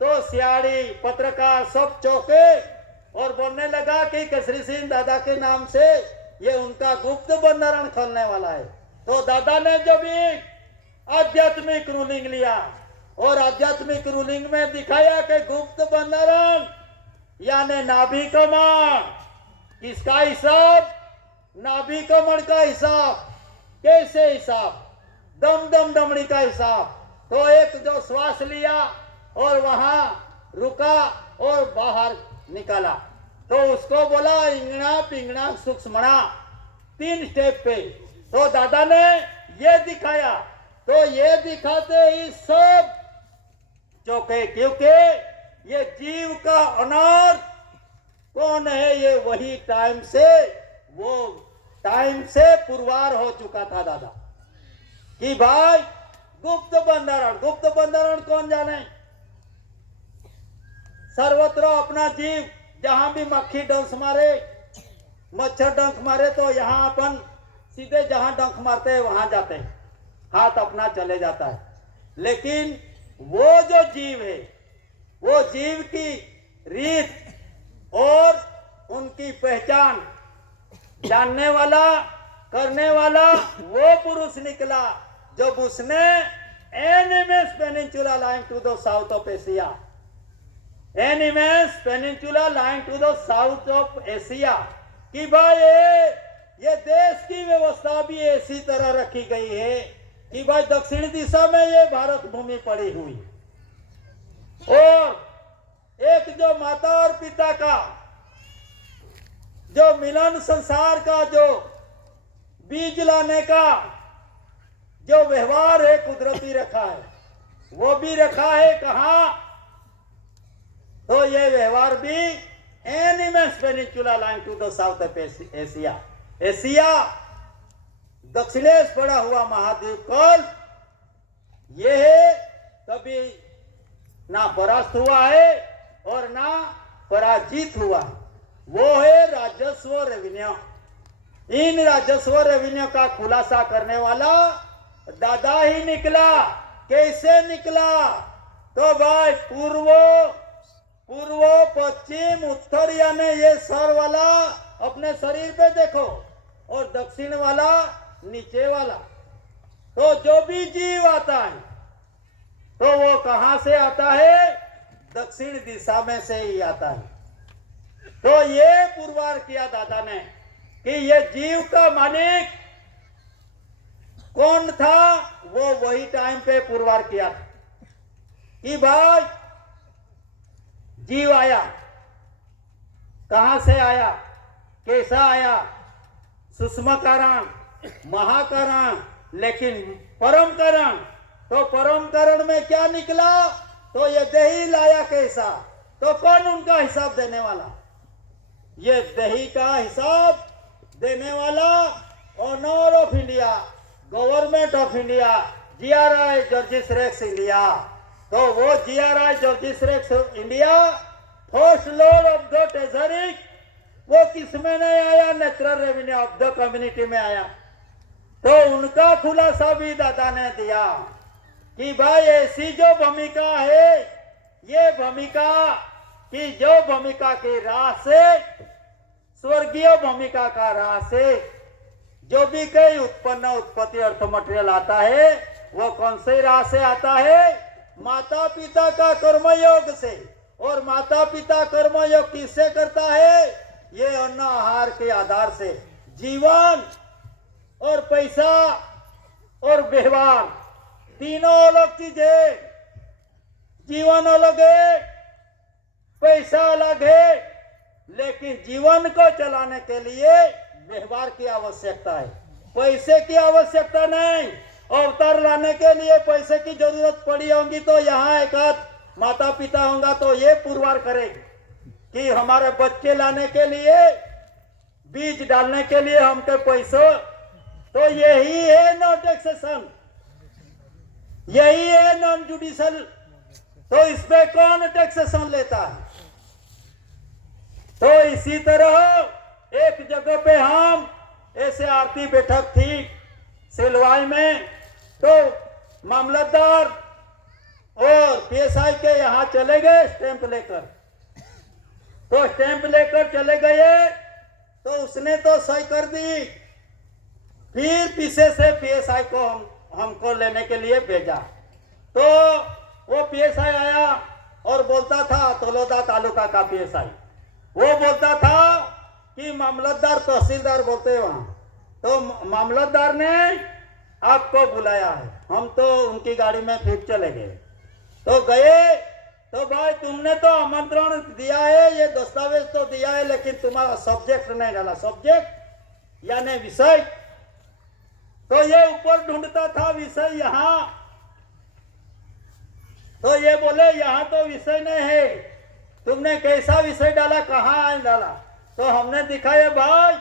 तो सियाड़ी पत्रकार सब चौके और बोलने लगा कि केसरी सिंह दादा के नाम से ये उनका गुप्त बंधारण खोलने वाला है। तो दादा ने जब आध्यात्मिक रूलिंग लिया और आध्यात्मिक रूलिंग में दिखाया कि गुप्त बंधारण यानी नाभि कमल, किसका हिसाब? नाभि कमल का हिसाब। कैसे हिसाब? दम दम दमड़ी का हिसाब। तो एक जो श्वास लिया और वहां रुका और बाहर निकाला, तो उसको बोला इंगना पिंगना सूक्ष्मणा, 3 स्टेप पे। तो दादा ने ये दिखाया, तो ये दिखाते ही सब चौके, क्योंकि ये जीव का अनर्थ कौन है, ये वही टाइम से पुरवार हो चुका था दादा कि भाई गुप्त बंधारण कौन जाने। सर्वत्र अपना जीव, जहां भी मक्खी डंक मारे, मच्छर डंक मारे, तो यहाँ अपन सीधे जहां डंक मारते हैं वहां जाते हैं, हाथ अपना चले जाता है। लेकिन वो जो जीव है, वो जीव की रीत और उनकी पहचान जानने वाला, करने वाला वो पुरुष निकला जब उसने animus peninsula line to the south of Asia, animus peninsula line to the south of Asia, कि भाई ये देश की व्यवस्था भी ऐसी तरह रखी गई है कि भाई दक्षिण दिशा में ये भारत भूमि पड़ी हुई, और एक जो माता और पिता का जो मिलन संसार का जो बीज लाने का जो व्यवहार है कुदरती रखा है, वो भी रखा है कहां? तो ये व्यवहार भी enormous peninsula line to the south of Asia, Asia दक्षिणेश पड़ा हुआ महाद्वीप कल ये है, कभी ना परास्त हुआ है और ना पराजित हुआ। वो है राजस्व रेवेन्यू। इन राजस्व रेवेन्यू का खुलासा करने वाला दादा ही निकला। कैसे निकला? तो भाई पूर्व पश्चिम उत्तर यानी ये सर वाला अपने शरीर पे देखो और दक्षिण वाला नीचे वाला। तो जो भी जीव आता है तो वो कहां से आता है? दक्षिण दिशा में से ही आता है। तो ये पुरवार किया दादा ने कि ये जीव का मालिक कौन था, वो वही टाइम पे पुरवार किया था कि भाई जीव आया, कहां से आया, कैसा आया, सूक्ष्म कारण, महाकरण, लेकिन परम कारण। तो परम कारण में क्या निकला? तो ये दही लाया कैसा? तो कौन उनका हिसाब देने वाला? ये दही का हिसाब देने वाला honour of India, government of India, GRI Georgius Rex India. तो वो GRI Georgius Rex India first lord of the treasury, वो किस में नहीं आया? Natural revenue of the community में आया। तो उनका खुलासा भी दादा ने दिया कि भाई ऐसी जो भूमिका है, ये भूमिका की जो भूमिका की राह से, स्वर्गीय भूमिका का राह से जो भी कई उत्पन्न उत्पत्ति अर्थ मटेरियल आता है वो कौन से राह से आता है? माता पिता का कर्मयोग से। और माता पिता कर्मयोग किससे करता है? ये अन्न आहार के आधार से। जीवन और पैसा और व्यवहार तीनों अलग चीजें। जीवन अलग है, पैसा अलग है, लेकिन जीवन को चलाने के लिए व्यवहार की आवश्यकता है, पैसे की आवश्यकता नहीं। अवतार लाने के लिए पैसे की जरूरत पड़ी होगी तो यहाँ एक आध माता पिता होगा तो ये पुरवार करे कि हमारे बच्चे लाने के लिए, बीज डालने के लिए हमके पैसों, तो यही है नो टैक्सेशन, यही है नॉन जुडिशियल। तो इसमें कौन टैक्सेशन लेता है? तो इसी तरह एक जगह पे हम ऐसे आरती बैठक थी सिलवाई में, तो मामलतदार और पीएसआई के यहाँ चले गए स्टैंप लेकर। तो स्टैंप लेकर चले गए तो उसने तो सही कर दी, फिर पीछे से पीएसआई को हमको लेने के लिए भेजा। तो वो पीएसआई आया और बोलता था, तलोदा तालुका का पीएसआई, वो बोलता था कि मामलतदार तहसीलदार बोलते हैं वहां, तो मामलतदार ने आपको बुलाया है। हम तो उनकी गाड़ी में फिर चले गए। तो गए तो भाई तुमने तो आमंत्रण दिया है, ये दस्तावेज तो दिया है, लेकिन तुम्हारा सब्जेक्ट नहीं डाला। सब्जेक्ट यानी विषय। तो ये ऊपर ढूंढता था विषय यहाँ, तो ये बोले यहाँ तो विषय नहीं है, तुमने कैसा विषय डाला, कहाँ डाला? तो हमने दिखाया भाई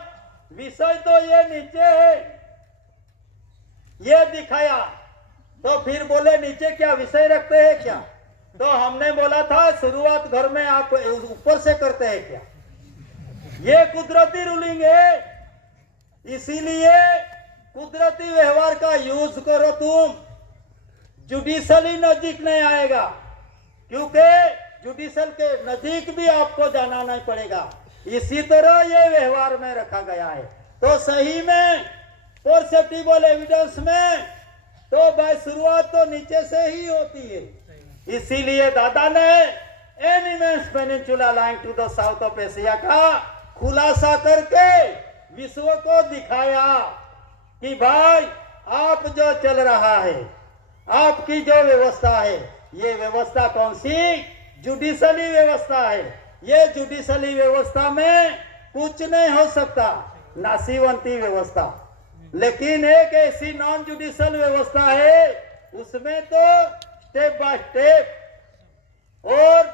विषय तो ये नीचे है, ये दिखाया। तो फिर बोले नीचे क्या विषय रखते हैं क्या? तो हमने बोला था शुरुआत घर में आप ऊपर से करते हैं क्या? ये कुदरती रूलिंग है, इसीलिए कुदरती व्यवहार का यूज करो तुम, जुडिशली नजदीक नहीं आएगा, क्योंकि जुडिशल के नजदीक भी आपको जाना नहीं पड़ेगा। इसी तरह ये व्यवहार में रखा गया है। तो सही में परसेप्टिबल एविडेंस में तो भाई शुरुआत तो नीचे से ही होती है। इसीलिए दादा ने enormous peninsula line to the south of Asia का खुलासा करके विश्व को दिखाया कि भाई आप जो चल रहा है, आपकी जो व्यवस्था है, ये व्यवस्था कौन सी? जुडिशली व्यवस्था है। ये जुडिशली व्यवस्था में कुछ नहीं हो सकता, नासीवंती व्यवस्था। लेकिन एक ऐसी नॉन जुडिशल व्यवस्था है, उसमें तो स्टेप बाय स्टेप और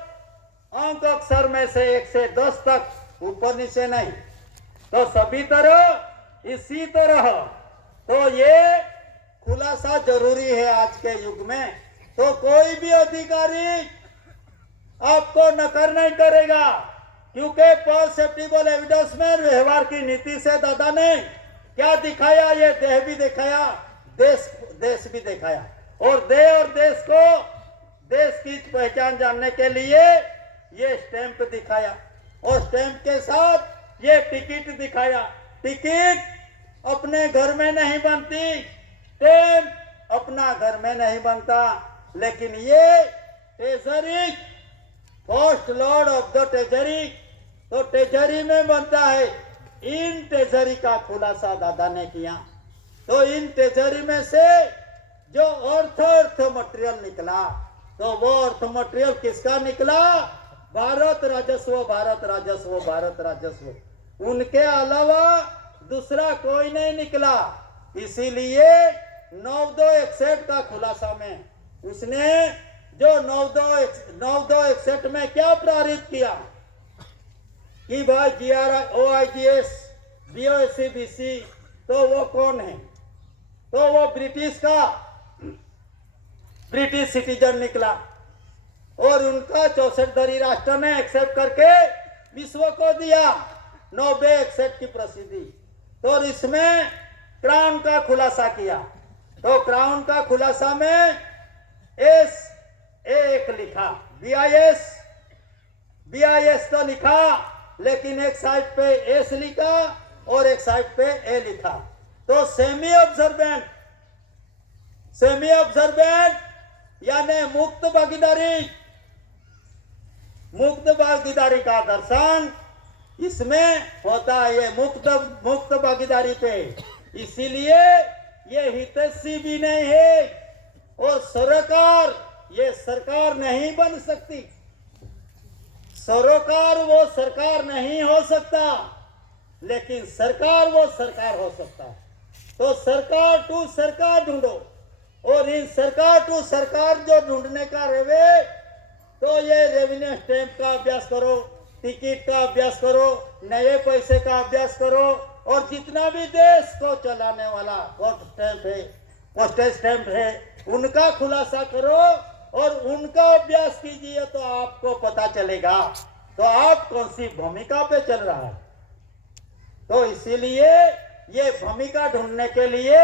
अंक अक्षर में से 1 से 10 तक ऊपर नीचे नहीं, तो सभी तरह इसी तरह। तो ये खुलासा जरूरी है आज के युग में। तो कोई भी अधिकारी आपको नकार नहीं करेगा, क्योंकि परसेप्टिबल एविडेंस में व्यवहार की नीति से दादा ने क्या दिखाया? ये देह भी दिखाया, देश भी दिखाया, और देह और देश को, देश की पहचान जानने के लिए ये स्टैंप दिखाया, और स्टैंप के साथ ये टिकट दिखाया। टिकट अपने घर में नहीं बनती, स्टैंप अपना घर में नहीं बनता, लेकिन ये treasury, first lord of the treasury, तो ट्रेजरी में बनता है। इन ट्रेजरी का खुलासा दादा ने किया। तो इन ट्रेजरी में से जो अर्थ मटेरियल निकला, तो वो अर्थ मटेरियल किसका निकला? भारत राजस्व, भारत राजस्व, भारत राजस्व। उनके अलावा दूसरा कोई नहीं निकला। इसीलिए 9261 का खुलासा में उसने जो 9261 में क्या प्रारित किया कि भाई GRI, OIGS, BOSC, BC, तो वो कौन है? तो वो ब्रिटिश सिटीजन निकला, और उनका 64 धरी राष्ट्र ने एक्सेप्ट करके विश्व को दिया 9061 की प्रसिद्धि। तो इसमें क्राउन का खुलासा किया। तो क्राउन का खुलासा में एक लिखा, BIS तो लिखा, लेकिन एक साइड पे एस लिखा और एक साइड पे ए लिखा। तो सेमी ऑब्जर्वेंट यानी मुक्त भागीदारी का दर्शन इसमें होता है। ये मुक्त भागीदारी पे, इसीलिए ये हितैषी भी नहीं है और ये सरकार नहीं बन सकती। सरोकार वो सरकार नहीं हो सकता, लेकिन सरकार वो सरकार हो सकता है। तो सरकार टू सरकार ढूंढो, और इन सरकार टू सरकार जो ढूंढने का रहे, तो ये रेवेन्यू स्टैंप का अभ्यास करो, टिकट का अभ्यास करो, नए पैसे का अभ्यास करो, और जितना भी देश को चलाने वाला पोस्टल स्टैंप है उनका खुलासा करो और उनका अभ्यास कीजिए, तो आपको पता चलेगा तो आप कौन सी भूमिका पे चल रहा है। तो इसीलिए ये भूमिका ढूंढने के लिए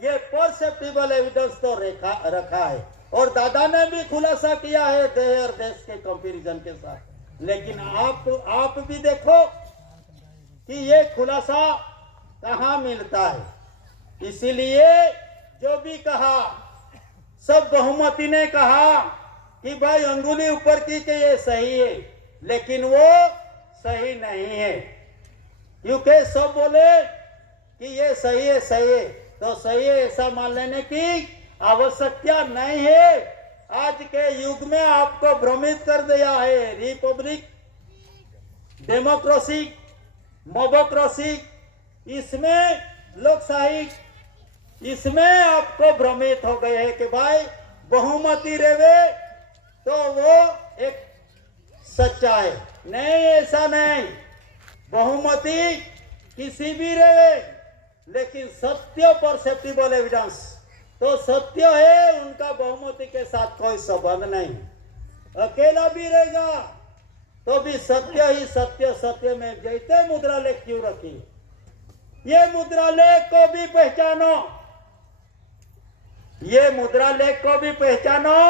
ये परसेप्टिबल एविडेंस तो रखा है, और दादा ने भी खुलासा किया है देश और देश के कंपैरिजन के साथ। लेकिन आप भी देखो कि ये खुलासा कहाँ मिलता है। इसीलिए जो भी कहा, सब बहुमती ने कहा कि भाई अंगुली ऊपर की कि ये सही है, लेकिन वो सही नहीं है, क्योंकि सब बोले कि ये सही है तो सही है ऐसा मान लेने की आवश्यकता नहीं है। आज के युग में आपको भ्रमित कर दिया है रिपब्लिक, डेमोक्रेसी, मोबोक्रेसी, इसमें लोकशाही, इसमें आपको भ्रमित हो गए हैं कि भाई बहुमती रहे तो वो एक सच्चा है। नहीं, ऐसा नहीं। बहुमती किसी भी रहे, लेकिन सत्य परसेप्टिबल एविडेंस तो सत्य है, उनका बहुमती के साथ कोई संबंध नहीं। अकेला भी रहेगा तो भी सत्य ही सत्य में जैसे मुद्रा लेख क्यों रखी, ये मुद्रा लेख को भी पहचानो, ये मुद्रा लेख को भी पहचानो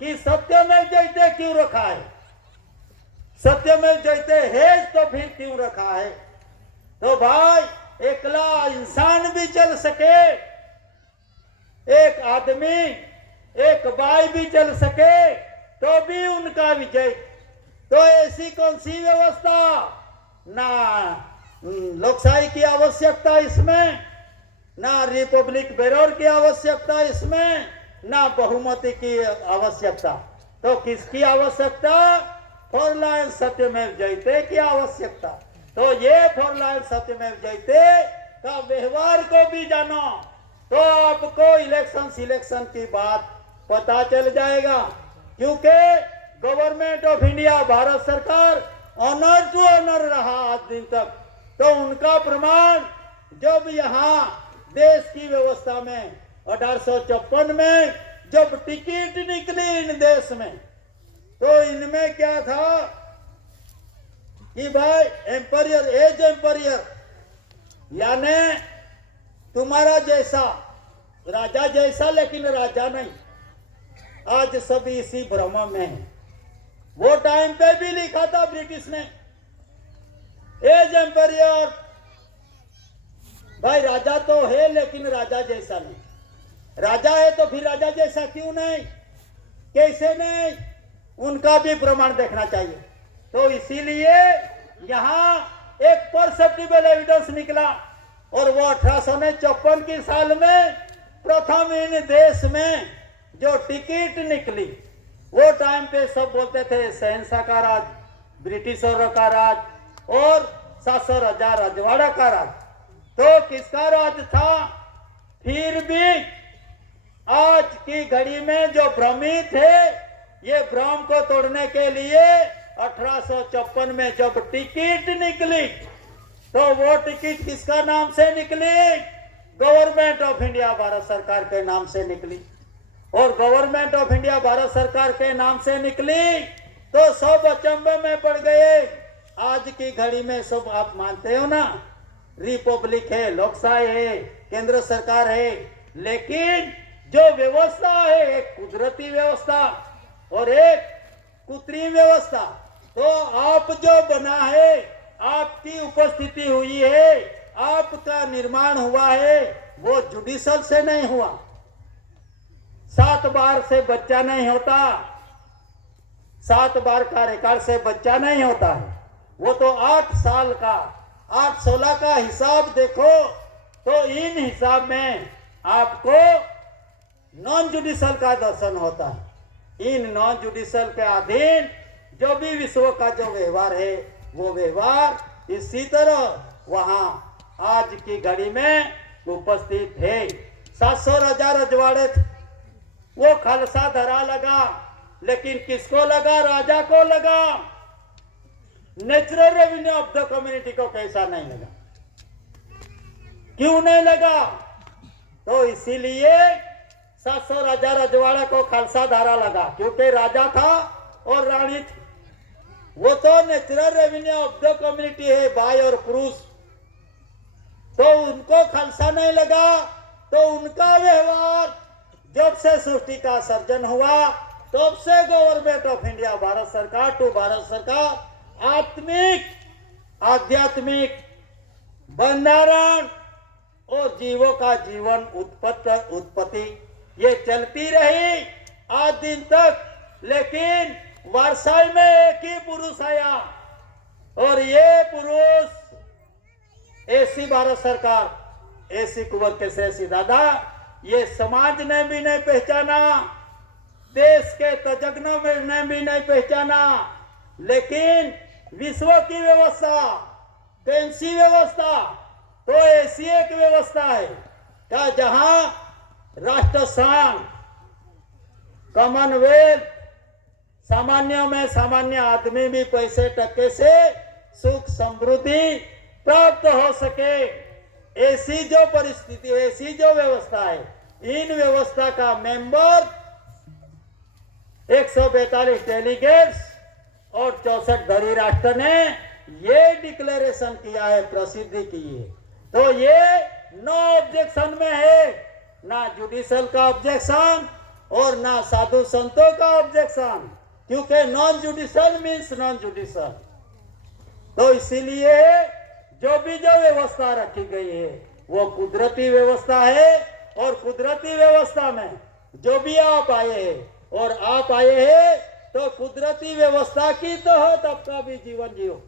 कि सत्य में जैसे क्यों रखा है, सत्य में जैसे है तो फिर क्यों रखा है। तो भाई एकला इंसान भी चल सके, एक आदमी एक बाई भी चल सके तो भी उनका विजय। तो ऐसी कौन सी व्यवस्था, ना लोकशाही की आवश्यकता इसमें, ना रिपब्लिक बेरोर की आवश्यकता इसमें, ना बहुमती की आवश्यकता। तो किसकी आवश्यकता, फॉरलाइन सत्यमेव जयते की आवश्यकता। तो ये फॉरलाइन सत्यमेव जयते का व्यवहार को भी जानो, तो आपको इलेक्शन सिलेक्शन की बात पता चल जाएगा। क्योंकि गवर्नमेंट ऑफ इंडिया, भारत सरकार ऑनर टू ऑनर रहा आज दिन तक, तो उनका प्रमाण जब यहाँ देश की व्यवस्था में 1856 में जब टिकट निकली इन देश में, तो इनमें क्या था कि भाई एम्पायर, एज एम्पायर, यानी तुम्हारा जैसा, राजा जैसा लेकिन राजा नहीं। आज सभी इसी भ्रम में है। वो टाइम पे भी लिखा था ब्रिटिश ने, एज एम्पायर, भाई राजा तो है लेकिन राजा जैसा नहीं। राजा है तो फिर राजा जैसा क्यों नहीं, कैसे नहीं, उनका भी प्रमाण देखना चाहिए। तो इसीलिए यहाँ एक परसेप्टिबल एविडेंस निकला, और वो 1854 की साल में प्रथम इन देश में जो टिकट निकली, वो टाइम पे सब बोलते थे शहंशाह का राज, ब्रिटिशरों का राज और 700 हजार रजवाड़ा का राज। तो किसका राज था। फिर भी आज की घड़ी में जो भ्रमित है, ये भ्रम को तोड़ने के लिए 1854 में जब टिकट निकली, तो वो टिकट किसका नाम से निकली, गवर्नमेंट ऑफ इंडिया भारत सरकार के नाम से निकली। और गवर्नमेंट ऑफ इंडिया भारत सरकार के नाम से निकली तो सब अचंभे में पड़ गए। आज की घड़ी में सब आप मानते हो ना, रिपब्लिक है, लोकशाही है, केंद्र सरकार है, लेकिन जो व्यवस्था है एक कुदरती व्यवस्था और एक कृत्रिम व्यवस्था। तो आप जो बना है, आपकी उपस्थिति हुई है, आपका निर्माण हुआ है वो जुडिशल से नहीं हुआ। 7 बार से बच्चा नहीं होता, 7 बार का रिकॉर्ड से बच्चा नहीं होता है। वो तो 8 साल का, 8-16 का हिसाब देखो तो इन हिसाब में आपको नॉन जुडिशल का दर्शन होता है। इन नॉन जुडिशल के अधीन जो भी विश्व का जो व्यवहार है वो व्यवहार इसी तरह वहां आज की घड़ी में उपस्थित है। 700 राजा रजवाड़े थे, वो खालसा धरा लगा, लेकिन किसको लगा? राजा को लगा। Natural revenue of the community को कैसा नहीं लगा? क्यों नहीं लगा? तो इसीलिए 700 राजा रजवाड़ा को खालसा धारा लगा, क्योंकि राजा था और रानी थी। वो तो natural revenue of the community है, भाई और पुरुष, तो उनको खालसा नहीं लगा। तो उनका व्यवहार जब से सृष्टि का सर्जन हुआ तब से गवर्नमेंट ऑफ इंडिया, भारत सरकार टू भारत सरकार, आत्मिक आध्यात्मिक बंधारण और जीवों का जीवन उत्पत्ति ये चलती रही आज दिन तक। लेकिन वारसाई में एक ही पुरुष आया और ये पुरुष ऐसी भारत सरकार, ऐसी कुंवर केसरी दादा, ये समाज ने भी नहीं पहचाना, देश के तज्ञों ने भी नहीं पहचाना, लेकिन विश्व की व्यवस्था, कैंसी व्यवस्था, तो ऐसी एक व्यवस्था है क्या जहां राष्ट्रसंघ, कॉमनवेल्थ, सामान्य में सामान्य आदमी भी पैसे टके से सुख समृद्धि प्राप्त हो सके, ऐसी जो परिस्थिति, ऐसी जो व्यवस्था है, इन व्यवस्था का मेंबर 142 डेलीगेट्स और 64 धरी राष्ट्र ने ये डिक्लेरेशन किया है, प्रसिद्धि की है। तो ये नो ऑब्जेक्शन में है, ना जुडिशल का ऑब्जेक्शन और ना साधु संतों का ऑब्जेक्शन, क्योंकि non judicial means non judicial. तो इसीलिए जो भी जो व्यवस्था रखी गई है वो कुदरती व्यवस्था है, और कुदरती व्यवस्था में जो भी आप आए हैं और आप आए हैं तो कुदरती व्यवस्था की तहत आपका भी जीवन जियो।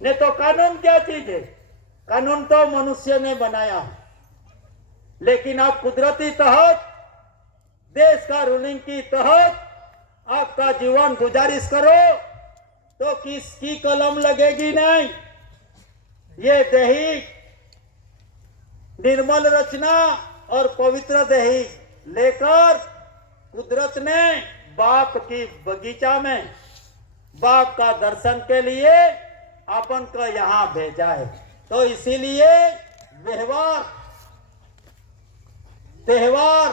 नहीं तो कानून क्या चीज है? कानून तो मनुष्य ने बनाया है, लेकिन आप कुदरती तहत, देश का रूलिंग की तहत आपका जीवन गुजारिश करो तो किसकी कलम लगेगी नहीं। ये देही निर्मल रचना और पवित्र देही लेकर कुदरत ने बाप की बगीचा में बाप का दर्शन के लिए अपन को यहां भेजा है। तो इसीलिए व्यवहार, त्योहार,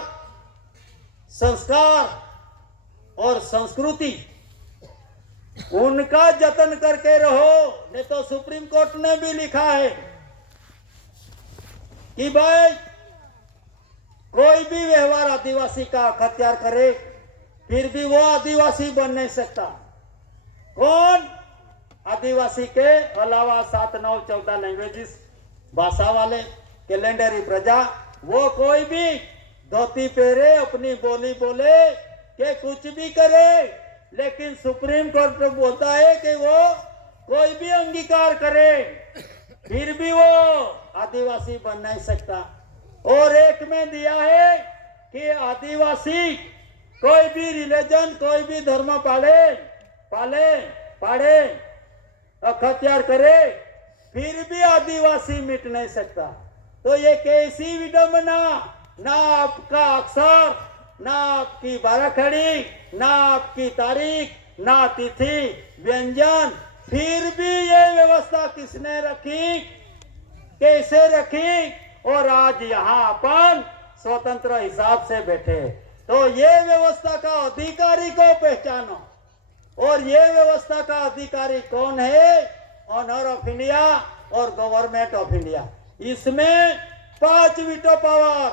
संस्कार और संस्कृति उनका जतन करके रहो। नहीं तो सुप्रीम कोर्ट ने भी लिखा है कि भाई कोई भी व्यवहार आदिवासी का अख्तियार करे फिर भी वो आदिवासी बन नहीं सकता। कौन? आदिवासी के अलावा 7, 9, 14 लैंग्वेजेस भाषा वाले कैलेंडरी प्रजा, वो कोई भी धोती पहरे, अपनी बोली बोले के कुछ भी करे, लेकिन सुप्रीम कोर्ट बोलता है कि वो कोई भी अंगीकार करे फिर भी वो आदिवासी बन नहीं सकता। और एक में दिया है कि आदिवासी कोई भी रिलीजन, कोई भी धर्म पाड़े अख्तियार करे फिर भी आदिवासी मिट नहीं सकता। तो ये कैसी विडंबना, ना आपका अक्षर, ना आपकी बाराखड़ी, ना आपकी तारीख, ना तिथि, व्यंजन, फिर भी ये व्यवस्था किसने रखी, कैसे रखी, और आज यहाँ अपन स्वतंत्र हिसाब से बैठे। तो ये व्यवस्था का अधिकारी को पहचानो, और ये व्यवस्था का अधिकारी कौन है? ऑनर ऑफ इंडिया और गवर्नमेंट ऑफ इंडिया। इसमें 5 वीटो पावर,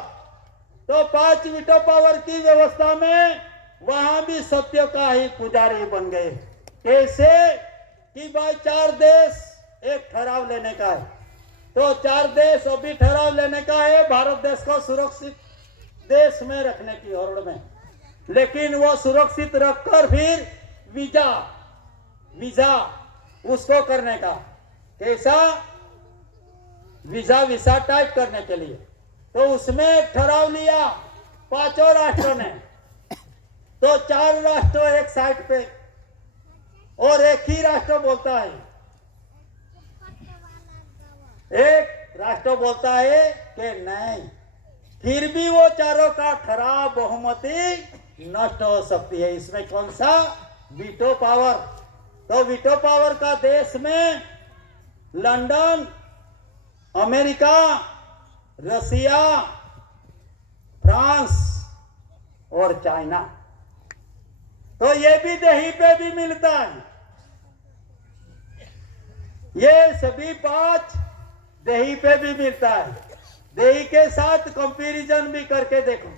तो 5 वीटो पावर की व्यवस्था में वहां भी सत्य का ही पुजारी बन गए। कैसे? कि भाई 4 देश एक ठहराव लेने का है, तो 4 देश अभी ठहराव लेने का है भारत देश को सुरक्षित देश में रखने की होड़ में, लेकिन वो सुरक्षित रखकर फिर वीजा उसको करने का, कैसा वीजा टाइप करने के लिए। तो उसमें ठहराव लिया 5 राष्ट्रों ने, तो 4 राष्ट्र एक साइड पे और एक ही राष्ट्र बोलता है, एक राष्ट्र बोलता है कि नहीं, फिर भी वो चारों का ठहराव बहुमति नष्ट हो सकती है। इसमें कौन सा वीटो पावर, तो वीटो पावर का देश में लंदन, अमेरिका, रसिया, फ्रांस और चाइना। तो ये भी दही पे भी मिलता है, ये सभी 5 दही पे भी मिलता है। दही के साथ कंपैरिजन भी करके देखो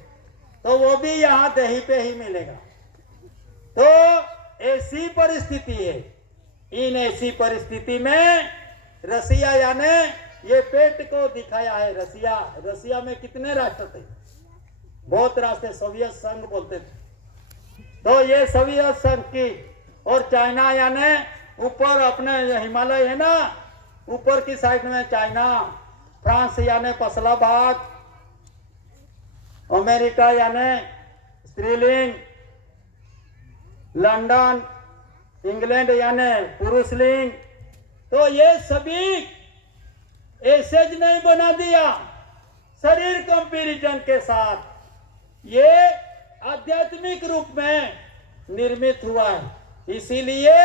तो वो भी यहाँ दही पे ही मिलेगा। तो ऐसी परिस्थिति है, इन ऐसी परिस्थिति में रसिया यानी ये पेट को दिखाया है। रसिया में कितने राष्ट्र थे, बहुत राष्ट्र, सोवियत संघ बोलते थे, तो ये सोवियत संघ की, और चाइना यानी ऊपर अपने हिमालय है ना, ऊपर की साइड में चाइना, फ्रांस यानी पसला भाग, अमेरिका यानी स्त्रीलिंग, लंदन, इंग्लैंड यानी पुरुष लिंग। तो ये सभी ऐसे ज नहीं बना दिया शरीर कंपैरिजन के साथ, ये आध्यात्मिक रूप में निर्मित हुआ है। इसीलिए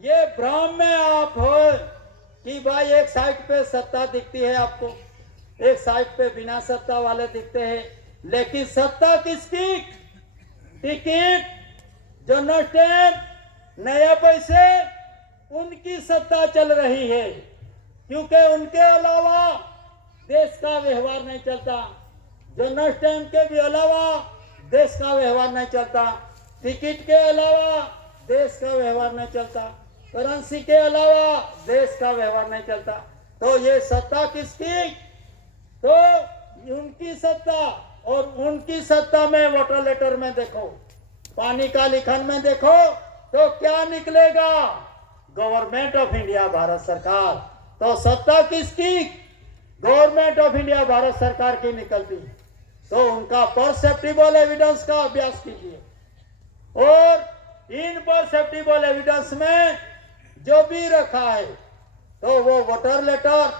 ये भ्रम में आप हो कि भाई एक साइड पे सत्ता दिखती है आपको, एक साइड पे बिना सत्ता वाले दिखते हैं, लेकिन सत्ता किसकी? टिकट, जनरल स्टैंप, नया पैसे, उनकी सत्ता चल रही है, क्योंकि उनके अलावा देश का व्यवहार नहीं चलता। जनरल स्टैंप के भी अलावा देश का व्यवहार नहीं चलता, टिकट के अलावा देश का व्यवहार नहीं चलता, करेंसी के अलावा देश का व्यवहार नहीं चलता। तो ये सत्ता किसकी? तो उनकी सत्ता, और उनकी सत्ता में वोटर लेटर में देखो, पानी का लिखन में देखो तो क्या निकलेगा? गवर्नमेंट ऑफ इंडिया, भारत सरकार। तो सत्ता किसकी? गवर्नमेंट ऑफ इंडिया, भारत सरकार की निकलती। तो उनका परसेप्टिबल एविडेंस का अभ्यास कीजिए, और इन परसेप्टिबल एविडेंस में जो भी रखा है, तो वो voter letter,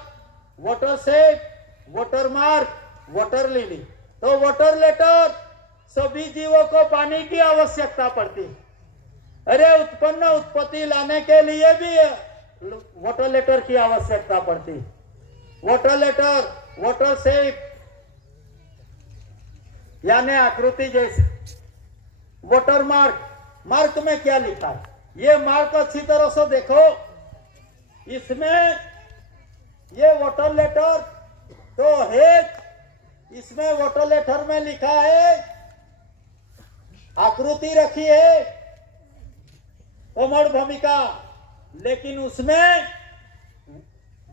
voter set, voter mark, voter lily. तो वोटर लेटर, सभी जीवों को पानी की आवश्यकता पड़ती है। अरे उत्पत्ति लाने के लिए भी वोटर लेटर की आवश्यकता पड़ती। वोटर लेटर, वोटर सेट यानी आकृति जैसे, वोटर मार्क, मार्क में क्या लिखा है? ये मार्क अच्छी तरह से देखो, इसमें ये वोटर लेटर तो है, इसमें वोटर लेटर में लिखा है, आकृति रखी है कोमल भूमिका, लेकिन उसमें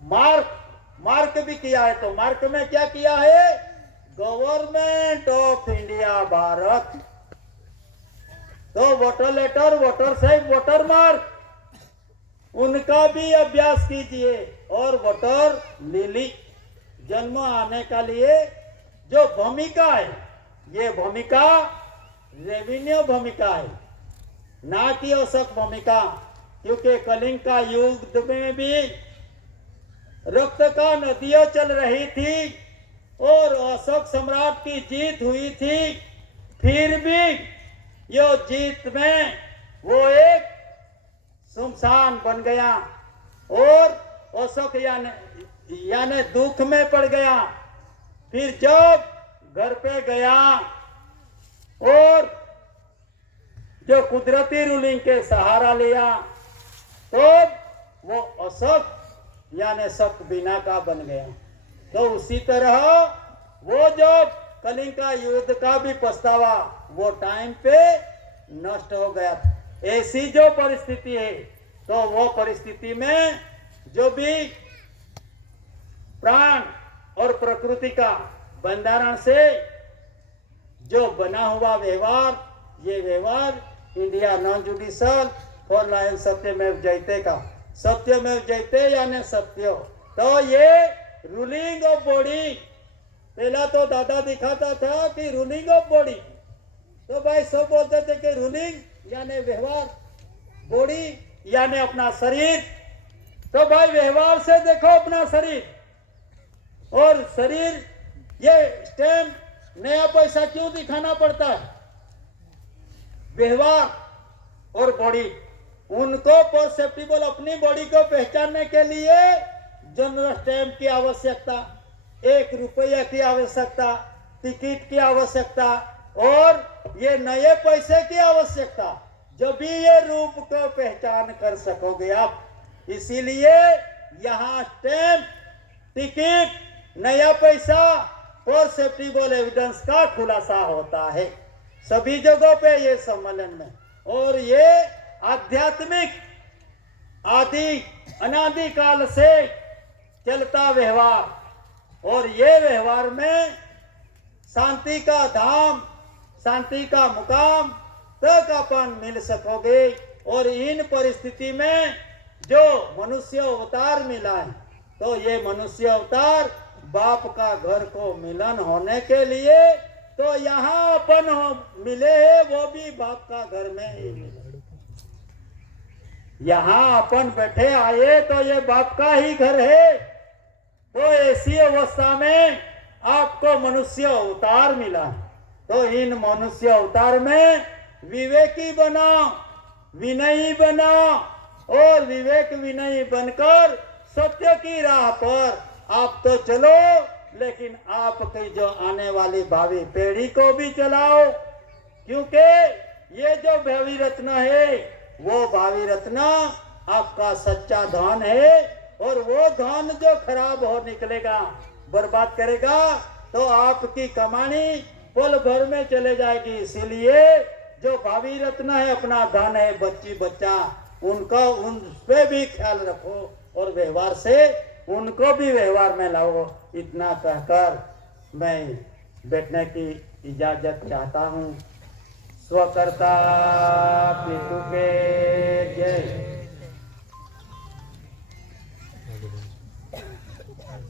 मार्क भी किया है। तो मार्क में क्या किया है? Government of India, Bharat. तो voter letter, voter set, voter mark, उनका भी अभ्यास कीजिए। और वोटर लिली, जन्म आने का लिए जो भूमिका है, ये भूमिका रेवेन्यू भूमिका है, ना कि अशोक भूमिका, क्योंकि कलिंग का युद्ध में भी रक्त का नदियां चल रही थी और अशोक सम्राट की जीत हुई थी। फिर भी ये जीत में वो एक सुमसान बन गया और अशोक यानी दुख में पड़ गया। फिर जब घर पे गया और जो कुदरती रूलिंग के सहारा लिया, तो वो अशोक यानी शक बिना का बन गया। तो उसी तरह वो जो कलिंग का युद्ध का भी पछतावा वो टाइम पे नष्ट हो गया। ऐसी जो परिस्थिति है, तो वो परिस्थिति में जो भी प्राण और प्रकृति का बंधारण से जो बना हुआ व्यवहार, ये व्यवहार India non judicial four lion सत्यमेव जयते का, सत्यमेव जयते यानी सत्य। तो ये रूलिंग ऑफ बॉडी, पहला तो दादा दिखाता था कि रूलिंग ऑफ बॉडी, तो भाई सब बोलते थे कि रूलिंग यानी व्यवहार, बॉडी यानी अपना शरीर। तो भाई व्यवहार से देखो अपना शरीर, और शरीर ये स्टैम्प नया पैसा क्यों दिखाना पड़ता है? व्यवहार और बॉडी, उनको परसेप्टिबल अपनी बॉडी को पहचानने के लिए जनरल स्टैम्प की आवश्यकता, 1 रुपया की आवश्यकता, टिकट की आवश्यकता और ये नए पैसे की आवश्यकता, जब भी ये रूप को पहचान कर सकोगे आप। इसीलिए यहाँ स्टैम्प, टिकट, नया पैसा परसेप्टिबल एविडेंस का खुलासा होता है सभी जगहों पे ये सम्मेलन में। और ये आध्यात्मिक आदि अनादि काल से चलता व्यवहार, और ये व्यवहार में शांति का धाम, शांति का मुकाम तक अपन मिल सकोगे। और इन परिस्थिति में जो मनुष्य अवतार मिला है, तो ये मनुष्य अवतार बाप का घर को मिलन होने के लिए, तो यहाँ अपन मिले हैं, वो भी बाप का घर में ही मिले। यहाँ अपन बैठे आए तो ये बाप का ही घर है। तो ऐसी अवस्था में आपको मनुष्य अवतार मिला, तो इन मनुष्य अवतार में विवेकी बना, विनयी बना, और विवेक विनयी बनकर सत्य की राह पर आप तो चलो, लेकिन आपकी जो आने वाली भावी पीढ़ी को भी चलाओ। क्योंकि ये जो भावी रत्न है, वो भावी रत्न आपका सच्चा धन है, और वो धन जो खराब हो निकलेगा, बर्बाद करेगा, तो आपकी कमानी पल भर में चले जाएगी। इसीलिए जो भावी रत्न है, अपना धन है, बच्ची बच्चा, उनका उन पे भी ख्याल रखो, और व्यवहार से उनको भी व्यवहार में लाओ। इतना कहकर मैं बैठने की इजाजत चाहता हूँ। स्वकर्ता पितु के जय।